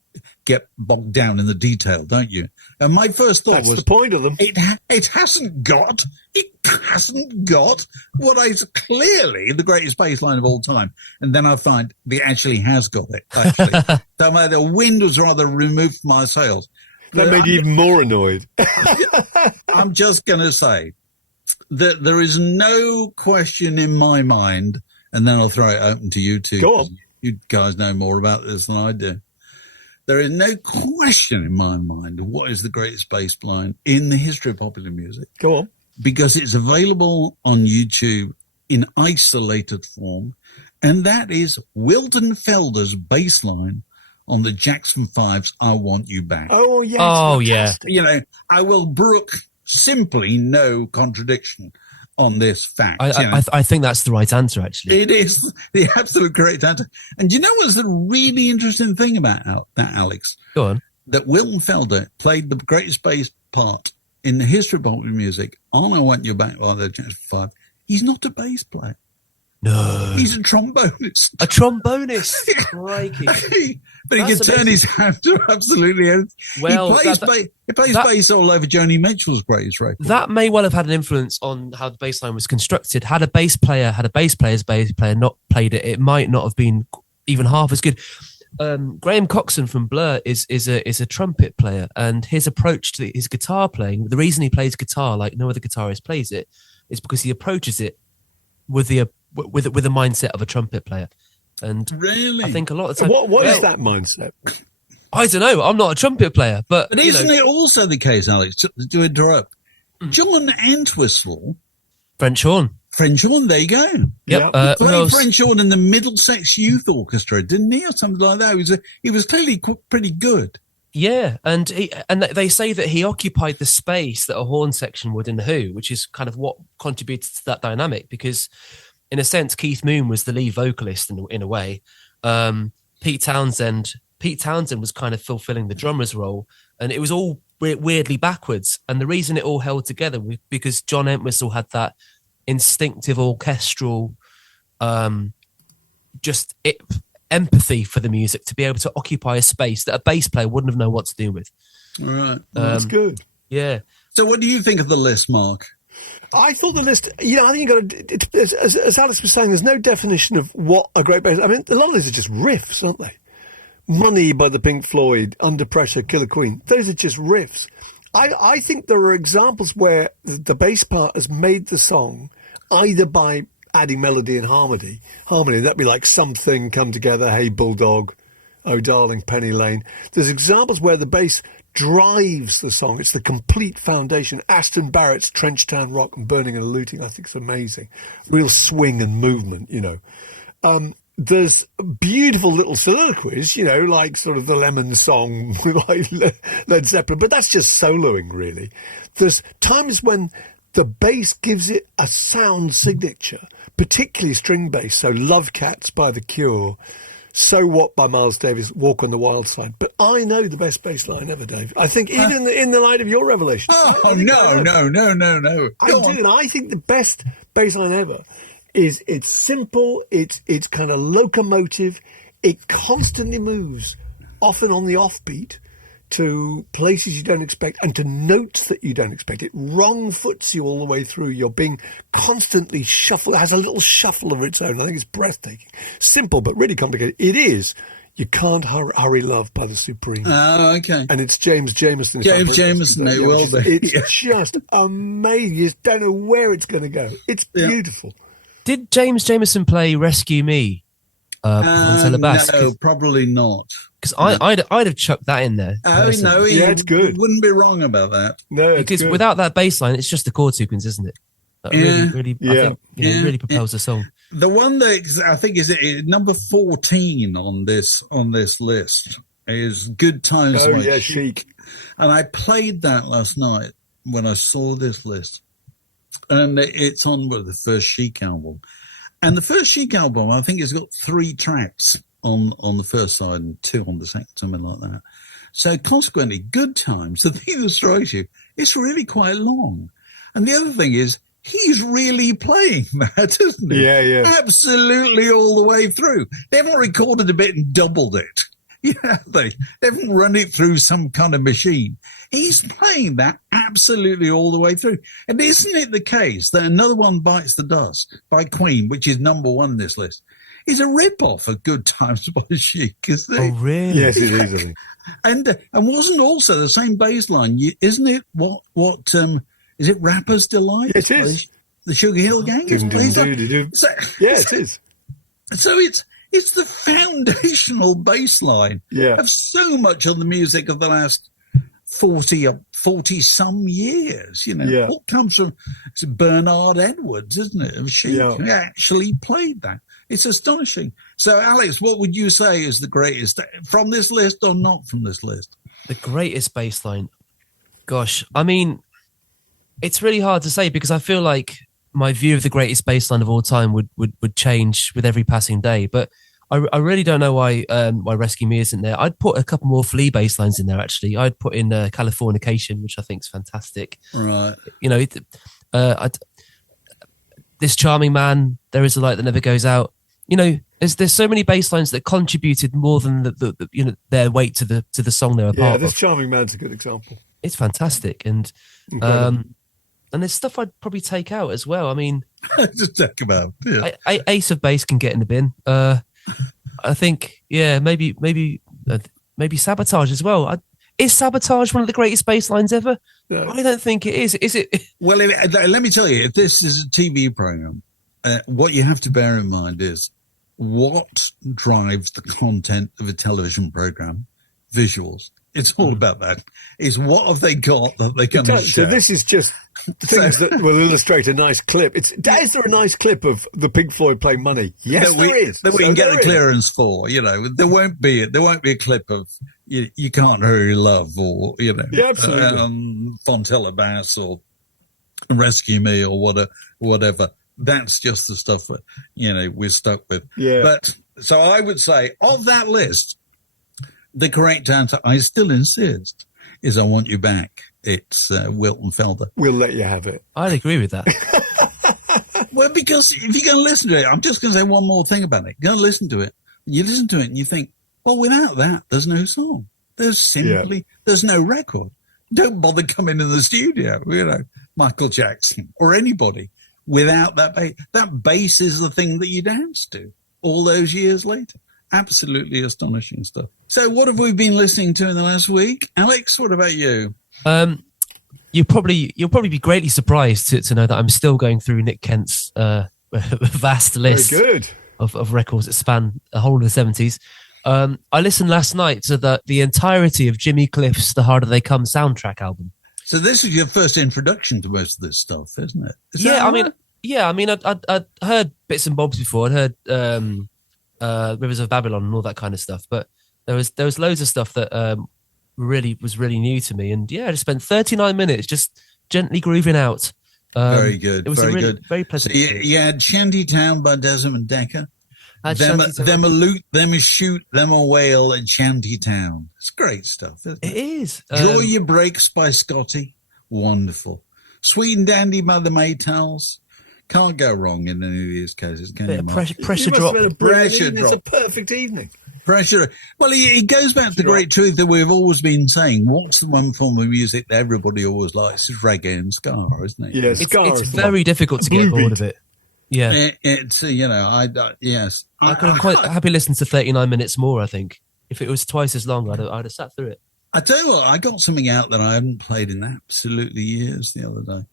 get bogged down in the detail, don't you? And my first thought was the point of them. It hasn't got what is clearly the greatest bass line of all time. And then I find it actually has got it. Actually, so the wind was rather removed from my sails. That made you even more annoyed. I'm just going to say that there is no question in my mind. And then I'll throw it open to you two. Go on. You guys know more about this than I do. There is no question in my mind of what is the greatest bass line in the history of popular music. Go on. Because it's available on YouTube in isolated form. And that is Wilton Felder's bass line on the Jackson 5's I Want You Back. Oh, yes. Oh, fantastic. yeah. I will brook simply no contradiction on this fact. I think that's the right answer, actually. It is the absolute correct answer. And you know what's the really interesting thing about that, Alex? Go on. That Wilton Felder played the greatest bass part in the history of popular music on I Want You Back by the Jackson 5. He's not a bass player. No. He's a trombonist. A trombonist? Crikey. But he can turn his hand to absolutely everything. Well, he plays bass all over Joni Mitchell's greatest record. That may well have had an influence on how the bass line was constructed. Had a bass player not played it, it might not have been even half as good. Graham Coxon from Blur is a trumpet player, and his approach to his guitar playing, the reason he plays guitar like no other guitarist plays it, is because he approaches it with the mindset of a trumpet player. And really, I think a lot of times, what is that mindset? I don't know. I'm not a trumpet player, but isn't it also the case, Alex? To interrupt, John Entwistle, French horn. There you go. Yep. He played French horn in the Middlesex Youth Orchestra, didn't he, or something like that? He was clearly pretty good. Yeah, and they say that he occupied the space that a horn section would in the Who, which is kind of what contributed to that dynamic, because in a sense, Keith Moon was the lead vocalist in a way. Pete Townsend was kind of fulfilling the drummer's role, and it was all weirdly backwards. And the reason it all held together was because John Entwistle had that instinctive orchestral, empathy for the music to be able to occupy a space that a bass player wouldn't have known what to do with. All right, that's good. Yeah. So, what do you think of the list, Mark? I thought the list, I think you got to, as Alex was saying, there's no definition of what a great bass. I mean, a lot of these are just riffs, aren't they? Money by the Pink Floyd, Under Pressure, Killer Queen. Those are just riffs. I think there are examples where the bass part has made the song either by adding melody and harmony. That'd be like Something, Come Together, Hey Bulldog, Oh Darling, Penny Lane. There's examples where the bass drives the song. It's the complete foundation. Aston Barrett's Trench Town Rock and Burning and Looting, I think, is amazing. Real swing and movement, There's beautiful little soliloquies, like sort of the Lemon Song like Led Zeppelin, but that's just soloing, really. There's times when the bass gives it a sound signature, particularly string bass. So Love Cats by The Cure, So What by Miles Davis, Walk on the Wild Side. But I know the best bass line ever, Dave. I think even in the light of your revelation. Oh, no. I do, and I think the best bass line ever is it's simple, it's kind of locomotive, it constantly moves, often on the offbeat, to places you don't expect and to notes that you don't expect. It wrong foots you all the way through. You're being constantly shuffled. It has a little shuffle of its own. I think it's breathtaking. Simple, but really complicated. It is You Can't Hurry Love by the Supremes. Oh, okay. And it's James Jamerson. It will be. It's just amazing. You just don't know where it's going to go. It's beautiful. Did James Jamerson play Rescue Me on tenor bass? No, probably not. Because I'd have chucked that in there. Oh, no, it's good. Wouldn't be wrong about that. No, because good. without that bass line, it's just the chord sequence, isn't it? That really, I think, really propels the song. The one that I think is number 14 on this list is "Good Times." Oh yeah, Chic. And I played that last night when I saw this list, and it's on the first Chic album. And the first Chic album, I think, has got 3 tracks on the first side and 2 on the second, something like that. So consequently, "Good Times," the thing that strikes you, it's really quite long. And the other thing is, he's really playing that, isn't he? Yeah. Absolutely all the way through. They haven't recorded a bit and doubled it. Yeah, they haven't run it through some kind of machine. He's playing that absolutely all the way through. And isn't it the case that Another One Bites the Dust by Queen, which is number 1 on this list, is a rip-off of Good Times by Chic, isn't it? Oh, really? Yes, it is, I think. And wasn't also the same bass line, isn't it? What is it, Rapper's Delight? It is. The Sugar Hill Gang? So, yeah, it is. So it's the foundational bass line of so much of the music of the last 40 some years, you know. Yeah. What comes from Bernard Edwards, isn't it, of Chic, who actually played that. It's astonishing. So, Alex, what would you say is the greatest from this list or not from this list? The greatest bass line? Gosh, I mean, it's really hard to say because I feel like my view of the greatest bass line of all time would change with every passing day. But I really don't know why Rescue Me isn't there. I'd put a couple more Flea bass lines in there, actually. I'd put in Californication, which I think is fantastic. Right. You know, This Charming Man, There Is a Light That Never Goes Out. You know, there's so many bass lines that contributed more than the their weight to the song they were part of. This Charming Man's a good example. It's fantastic. And there's stuff I'd probably take out as well. I mean, just talk about Ace of Base can get in the bin. I think, maybe Sabotage as well. Is Sabotage one of the greatest bass lines ever? No. I don't think it is. Is it? Well, let me tell you, if this is a TV program, what you have to bear in mind is what drives the content of a television program: visuals. It's all about that. It's what have they got that they can show. So this is just things that will illustrate a nice clip. Is there a nice clip of the Pink Floyd playing Money? Yes, there is. That we can get the clearance for. You know, there won't be a clip of you Can't Hurry Love, or absolutely. Fontella Bass or Rescue Me or whatever. That's just the stuff that we're stuck with. Yeah. But so I would say of that list, the correct answer, I still insist, is I Want You Back. It's Wilton Felder. We'll let you have it. I'd agree with that. Well, because if you're going to listen to it, I'm just going to say one more thing about it. You're going to listen to it. You listen to it and you think, well, without that, there's no song. There's no record. Don't bother coming in the studio, Michael Jackson or anybody without that bass. That bass is the thing that you dance to all those years later. Absolutely astonishing stuff. So what have we been listening to in the last week? Alex, what about you? You'll probably be greatly surprised to know that I'm still going through Nick Kent's vast list of records that span the whole of the 70s. I listened last night to the entirety of Jimmy Cliff's The Harder They Come soundtrack album. So this is your first introduction to most of this stuff, isn't it? I mean, I'd heard bits and bobs before. I'd heard Rivers of Babylon and all that kind of stuff, but there was loads of stuff that was really new to me, and I just spent 39 minutes just gently grooving out. Very good. It was good. Very pleasant. So you had Shantytown by Desmond Decker. Them a loot, them a shoot, them a whale at Shantytown. It's great stuff, isn't it? It is. Draw Your Breaks by Scotty. Wonderful. Sweet and Dandy by the Maytals. Can't go wrong in any of these cases, can you? Pressure drop. It's a perfect evening. Pressure. Well, it goes back to the great truth that we've always been saying. What's the one form of music that everybody always likes? Is reggae and ska, isn't it? Yeah, it's very difficult to get bored of it. Yeah, it's yes. I could have quite happy listened to 39 minutes more. I think if it was twice as long, I'd have sat through it. I tell you what, I got something out that I haven't played in absolutely years the other day.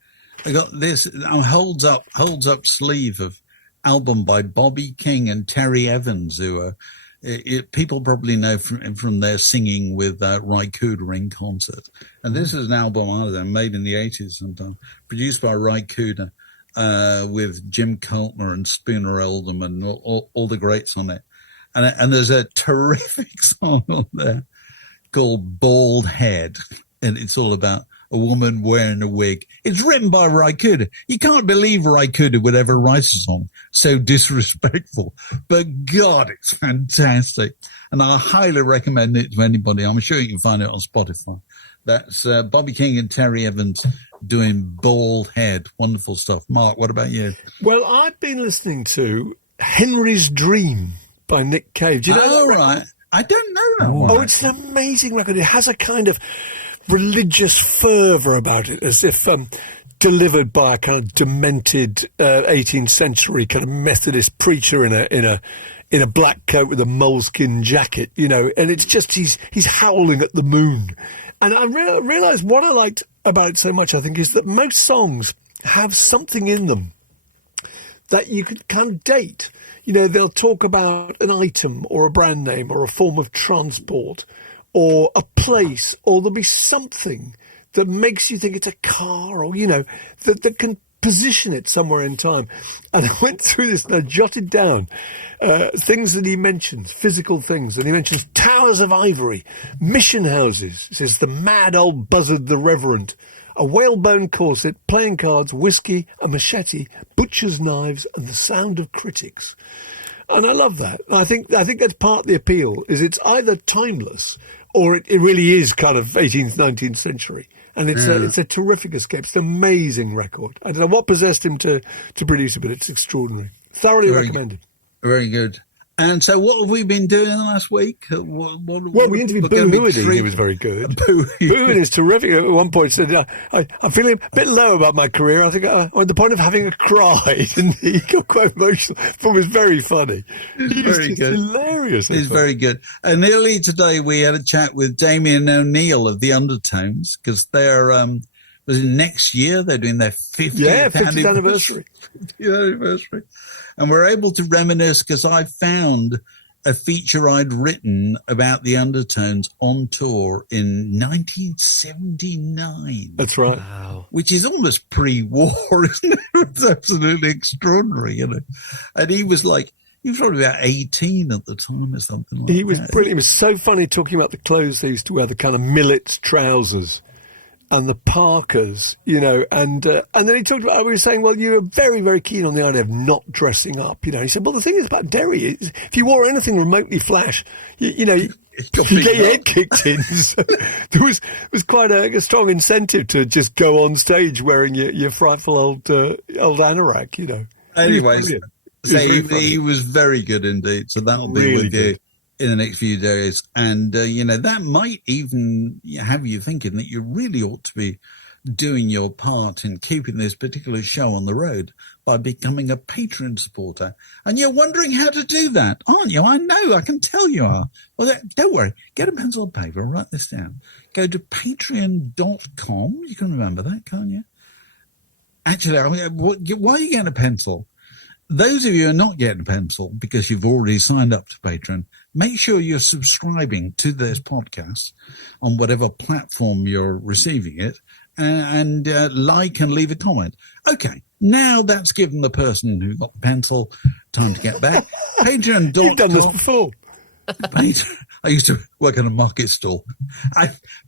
I got this holds up sleeve of album by Bobby King and Terry Evans, who are people probably know from their singing with Ry Cooder in concert. And this is an album, I don't know, made in the 80s sometime, produced by Ry Cooder. with Jim Keltner and Spooner Oldham and all the greats on it. And there's a terrific song on there called Bald Head, and it's all about a woman wearing a wig. It's written by Ry Cooder. You can't believe Ry Cooder would ever write a song so disrespectful, but God, it's fantastic. And I highly recommend it to anybody. I'm sure you can find it on Spotify. That's Bobby King and Terry Evans doing Bald Head. Wonderful stuff. Mark, what about you? Well, I've been listening to Henry's Dream by Nick Cave. Do you know that record? Right. I don't know that one. Oh, it's an amazing record. It has a kind of religious fervour about it, as if delivered by a kind of demented 18th century kind of Methodist preacher in a black coat with a moleskin jacket, you know. And it's just he's howling at the moon. And I realised what I liked about it so much, I think, is that most songs have something in them that you could kind of date. You know, they'll talk about an item or a brand name or a form of transport or a place, or there'll be something that makes you think it's a car, or, you know, that can position it somewhere in time. And I went through this and I jotted down things that he mentions, physical things. And he mentions towers of ivory, mission houses. He says the mad old buzzard, the reverend, a whalebone corset, playing cards, whiskey, a machete, butcher's knives, and the sound of critics. And I love that. I think that's part of the appeal, is it's either timeless or it really is kind of 18th, 19th century. And it's a terrific escape. It's an amazing record. I don't know what possessed him to produce it, but it's extraordinary. Thoroughly recommended. Very good. And so what have we been doing last week? Well, we interviewed Boo Hooity. He was very good. Boo Hooity is terrific. At one point said, I'm feeling a bit low about my career. I think I'm at the point of having a cry. And he got quite emotional. But it was very funny. It's very good. Hilarious. It's very good. And earlier today, we had a chat with Damien O'Neill of the Undertones, because they're next year they're doing their 50th anniversary. 50th anniversary. And we're able to reminisce, because I found a feature I'd written about the Undertones on tour in 1979. That's right. Wow. Which is almost pre-war, isn't it? It's absolutely extraordinary, you know. And he was probably about 18 at the time or something like that. He was brilliant. It was so funny talking about the clothes they used to wear, the kind of millet trousers and the parkas, you know, and then he talked about, we were saying, well, you were very, very keen on the idea of not dressing up, you know. He said, well, the thing is about Derry is if you wore anything remotely flash, you know, you get your head kicked in. So there was quite a strong incentive to just go on stage wearing your frightful old anorak, you know. Anyways, he was very good indeed. So that'll be really with you in the next few days. And, you know, that might even have you thinking that you really ought to be doing your part in keeping this particular show on the road by becoming a Patreon supporter. And you're wondering how to do that, aren't you? I know, I can tell you are. Well, don't worry. Get a pencil and paper, write this down. Go to patreon.com. You can remember that, can't you? Actually, why are you getting a pencil? Those of you who are not getting a pencil because you've already signed up to Patreon, make sure you're subscribing to this podcast on whatever platform you're receiving it, and like and leave a comment. Okay, now that's given the person who got the pencil time to get back. Patreon.com. You've done this before. I used to work in a market stall.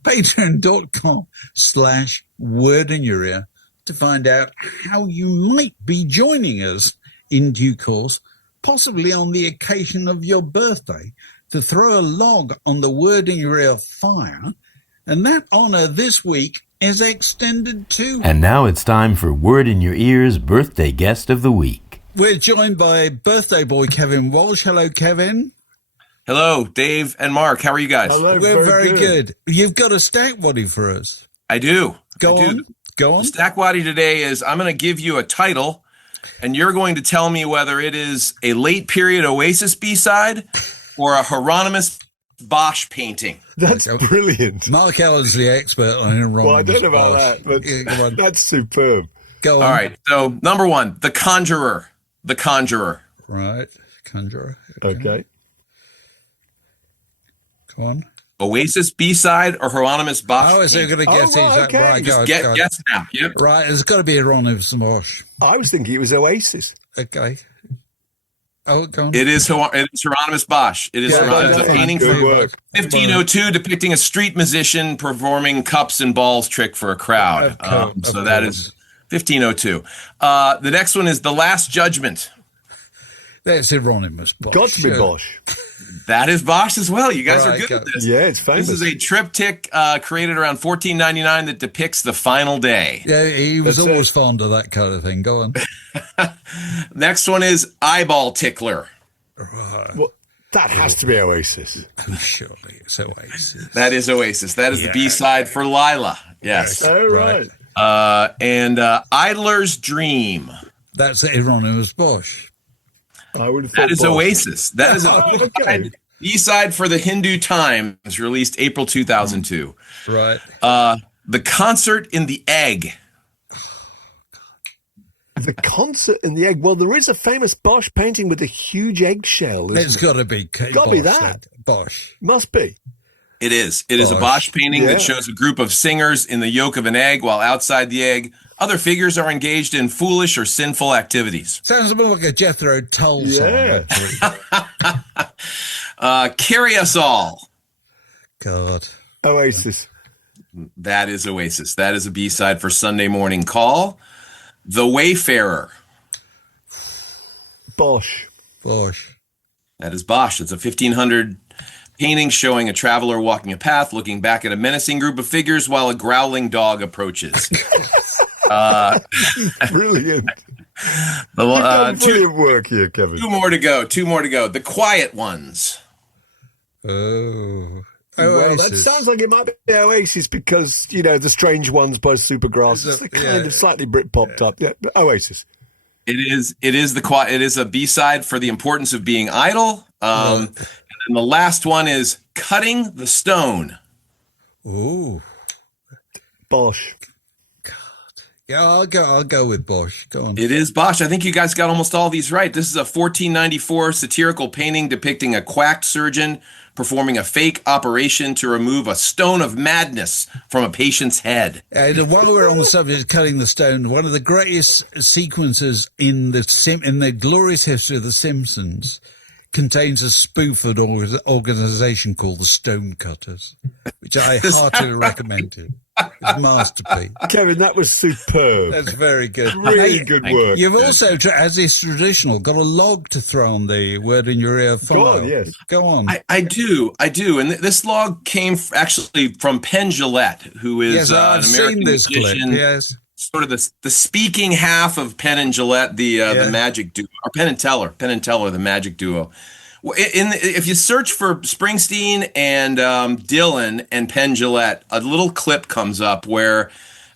Patreon.com/word in your ear to find out how you might be joining us in due course, possibly on the occasion of your birthday, to throw a log on the Word in Your Ear fire. And that honour this week is extended to... And now it's time for Word in Your Ear's birthday guest of the week. We're joined by birthday boy Kevin Walsh. Hello, Kevin. Hello, Dave and Mark. How are you guys? Hello, We're very good. You've got a stack body for us. I do. Go on. The stack body today is, I'm going to give you a title, and you're going to tell me whether it is a late period Oasis B-side or a Hieronymus Bosch painting. That's brilliant. Mark Allen's the expert on Hieronymus. Well, I don't know about Bosch. that, but that's superb. Go on. All right. So, number one, The Conjuror. The Conjuror. Right. Conjuror. Okay. Go on. Oasis B-side or Hieronymus Bosch? Oh, so you're going to guess right, okay. Right, Just guess now. Yep. Right, there's got to be Hieronymus Bosch. I was thinking it was Oasis. Okay. Oh, go on. It is Hieronymus Bosch. It is Hieronymus. It's a painting good from work. 1502 depicting a street musician performing cups and balls trick for a crowd. So that is 1502. The next one is The Last Judgment. That's Hieronymus Bosch. Got to be Bosch. That is Bosch as well. You guys are Right, good at this. Yeah, it's famous. This is a triptych created around 1499 that depicts the final day. Yeah, he was That's always fond of that kind of thing. Go on. Next one is Eyeball Tickler. Well, that has to be Oasis. Oh, surely it's Oasis. That is Oasis. That is the B-side for Lila. Yes. Oh, right. And Idler's Dream. That's Hieronymus Bosch. I would have thought That is Bosch. Oasis. That is a okay. B-side for the Hindu Times, released April 2002. Right. The Concert in the Egg. The Concert in the Egg. Well, there is a famous Bosch painting with a huge eggshell. It's Isn't it? got to be Gotta be Bosch, that. then. Bosch. Must be. It is. It is a Bosch painting Yeah. that shows a group of singers in the yolk of an egg, while outside the egg, other figures are engaged in foolish or sinful activities. Sounds more like a Jethro Tull song. Yeah. actually. Carry Us All. God. Oasis. That is Oasis. That is a B-side for Sunday Morning Call. The Wayfarer. Bosch. Bosch. That is Bosch. It's a 1500 painting showing a traveler walking a path, looking back at a menacing group of figures while a growling dog approaches. Brilliant. Two Brilliant work here, Kevin. more to go. Two more to go. The Quiet Ones. Oh. Well, that Oasis. sounds like it might be Oasis because, you know, The Strange Ones by Supergrass. It's the kind of slightly Brit-pop type. Yeah, but Oasis. It is a B-side for The Importance of Being Idle. And then the last one is Cutting the Stone. Ooh. Bosch. Yeah, I'll go with Bosch. Go on. It is Bosch. I think you guys got almost all these right. This is a 1494 satirical painting depicting a quacked surgeon performing a fake operation to remove a stone of madness from a patient's head. And while we're on the subject of cutting the stone, one of the greatest sequences in the glorious history of The Simpsons contains a spoof of an organization called the Stonecutters, which I heartily recommend to. It's a masterpiece. Kevin, that was superb. That's very good. Really good work. You've also, as is traditional, got a log to throw on the word in your ear file. Go on, yes. Go on. I do. And this log came actually from Penn Jillette, who is Yes, I've an American seen this musician. clip. Yes. Sort of the speaking half of Penn and Jillette, the magic duo, or Penn and Teller, the magic duo. Well, if you search for Springsteen and Dylan and Penn Jillette, a little clip comes up where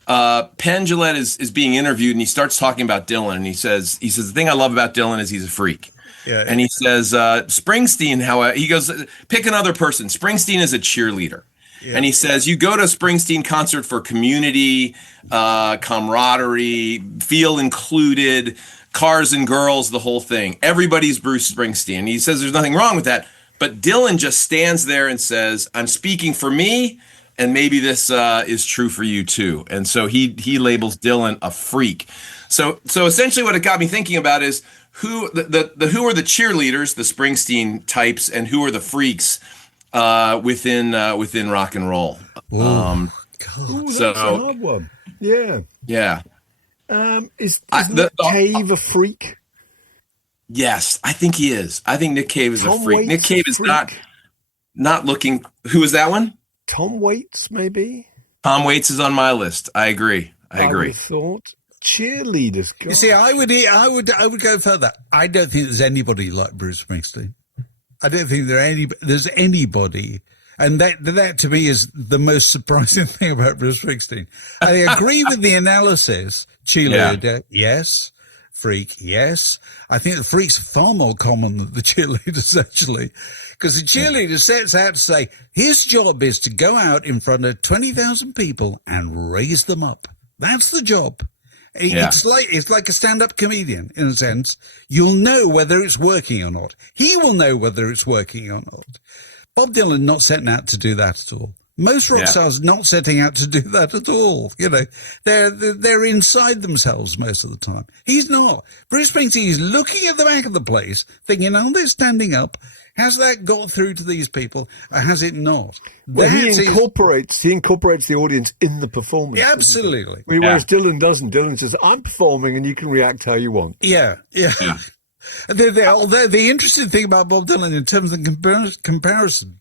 Penn Jillette is being interviewed and he starts talking about Dylan and he says the thing I love about Dylan is he's a freak. Yeah. And he says Springsteen, he goes, pick another person. Springsteen is a cheerleader. Yeah. And he says, you go to a Springsteen concert for community, camaraderie, feel included, cars and girls, the whole thing. Everybody's Bruce Springsteen. He says there's nothing wrong with that. But Dylan just stands there and says, I'm speaking for me, and maybe this is true for you too. And so he labels Dylan a freak. So essentially what it got me thinking about is who are the cheerleaders, the Springsteen types, and who are the freaks within rock and roll. Ooh, that's a hard one. Yeah. Yeah. Is Nick Cave a freak? Yes, I think he is. I think Nick Cave is a freak. Waits Nick Cave is not looking. Who is that one? Tom Waits, maybe. Tom Waits is on my list. I agree. I would have thought cheerleaders. God. You see, I would go further. I don't think there's anybody like Bruce Springsteen. I don't think there's anybody. And that to me is the most surprising thing about Bruce Springsteen. I agree with the analysis. Cheerleader, yes. Freak, yes. I think the freak's far more common than the cheerleaders, actually. Because the cheerleader sets out to say, his job is to go out in front of 20,000 people and raise them up. That's the job. Yeah. It's like a stand-up comedian, in a sense. You'll know whether it's working or not. He will know whether it's working or not. Bob Dylan not setting out to do that at all. Most rock stars not setting out to do that at all. You know, they're inside themselves most of the time. He's not. Bruce Springsteen is looking at the back of the place, thinking, "Oh, they're standing up. Has that got through to these people, or has it not?" Well, he incorporates the audience in the performance. Yeah, absolutely. Whereas Dylan doesn't. Dylan says, "I'm performing, and you can react how you want." Yeah. The interesting thing about Bob Dylan in terms of comparison,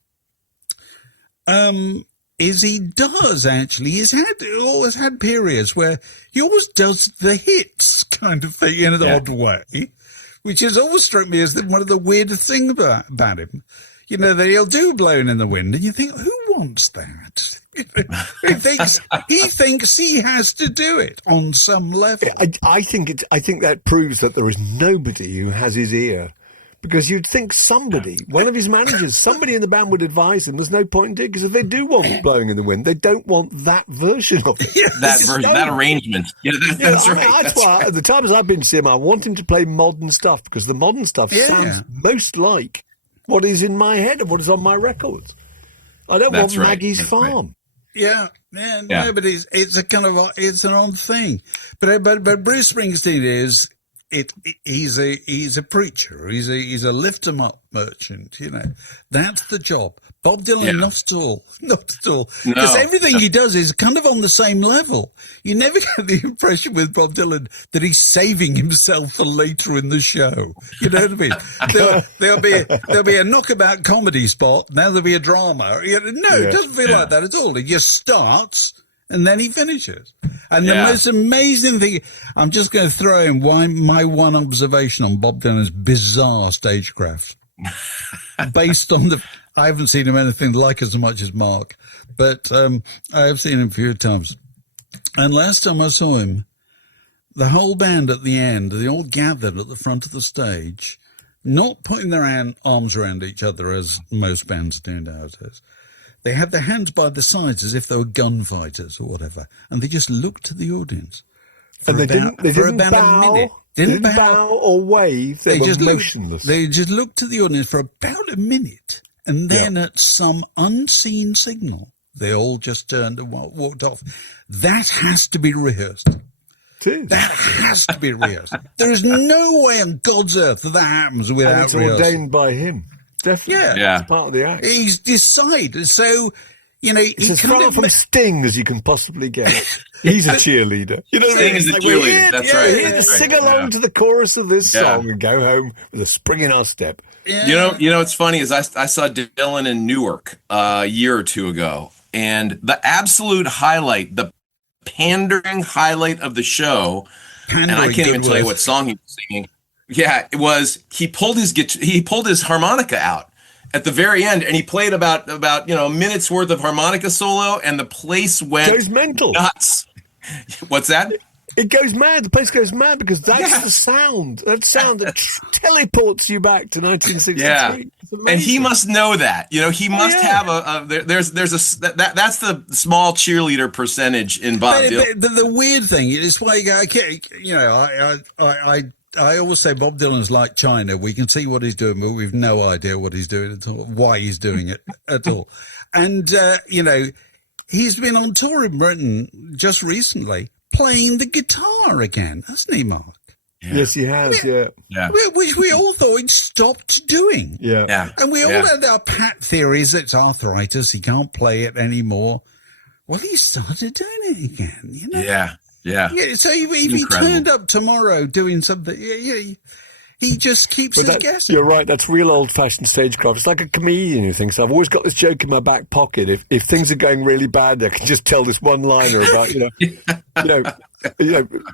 is he does actually. He's always had periods where he always does the hits kind of thing in an odd way, which has always struck me as one of the weirdest things about him. You know, that he'll do Blowing in the Wind, and you think, who wants that? he thinks he has to do it on some level. I think that proves that there is nobody who has his ear. Because you'd think somebody, one of his managers, somebody in the band would advise him there's no point in doing it, because if they do want Blowing in the Wind, they don't want that version of it. That arrangement. Yeah, that's right. That's why, at the times I've been to see him, I want him to play modern stuff, because the modern stuff sounds most like what is in my head and what is on my records. I don't want Maggie's Farm. Yeah, no, but it's a kind of it's an odd thing. But Bruce Springsteen is. He's a preacher. He's a lift 'em up merchant. You know, that's the job. Bob Dylan, not at all. Because everything he does is kind of on the same level. You never get the impression with Bob Dylan that he's saving himself for later in the show. You know what I mean? There'll be a knockabout comedy spot. Now there'll be a drama. It doesn't feel like that at all. It just starts. And then he finishes. And the most amazing thing, I'm just going to throw in my one observation on Bob Dylan's bizarre stagecraft. Based on I haven't seen him anything like as much as Mark, but I have seen him a few times. And last time I saw him, the whole band at the end, they all gathered at the front of the stage, not putting their arms around each other as most bands do nowadays. They had their hands by the sides as if they were gunfighters or whatever, and they just looked to the audience. And they didn't bow, a minute. Didn't bow or wave. They were just motionless. They just looked to the audience for about a minute, and then at some unseen signal, they all just turned and walked off. That has to be rehearsed. That has to be rehearsed. There is no way on God's earth that happens without rehearsal. And it's ordained by him. Definitely. Yeah. It's part of the act. He's decided. So, you know, it's as far from Sting as you can possibly get. He's a cheerleader. You know, Sting is a cheerleader. That's right. We're here to sing along to the chorus of this song and go home with a spring in our step. Yeah. You know what's funny is I saw Dylan in Newark a year or two ago, and the absolute highlight, the pandering highlight of the show, and I can't even tell you what song he was singing. Yeah, it was. He pulled his harmonica out at the very end, and he played about a minute's worth of harmonica solo, and the place went mental, nuts. What's that? It goes mad. The place goes mad because that's the sound. That sound that teleports you back to 1963. Yeah, and he must know that. You know, he must have that's the small cheerleader percentage in Bob Dylan. The weird thing is why I always say Bob Dylan's like China. We can see what he's doing, but we've no idea what he's doing at all, why he's doing it at all. And, he's been on tour in Britain just recently playing the guitar again, hasn't he, Mark? Yeah. Yes, he has, Which we all thought he'd stopped doing. Yeah. And we all had our pat theories. It's arthritis. He can't play it anymore. Well, he started doing it again, you know? Yeah. So if he turned up tomorrow doing something, he just keeps us guessing. You're right. That's real old-fashioned stagecraft. It's like a comedian who thinks, I've always got this joke in my back pocket. If things are going really bad, I can just tell this one-liner about,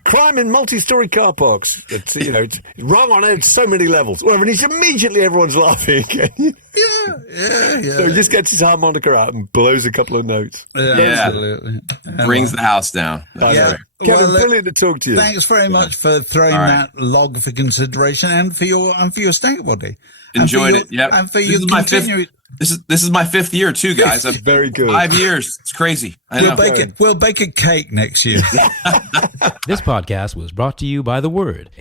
crime in multi-story car parks. It's wrong on so many levels. Whatever. And immediately everyone's laughing again. Yeah. So he just gets his harmonica out and blows a couple of notes. Yeah. Absolutely. Brings the house down. Right. Kevin, brilliant to talk to you. Thanks very much for throwing that log for consideration and for your stank body. Enjoyed it. Yep. And for your continuing. This is my 5th year too, guys. Very good. 5 years. It's crazy. We'll bake a cake next year. This podcast was brought to you by The Word.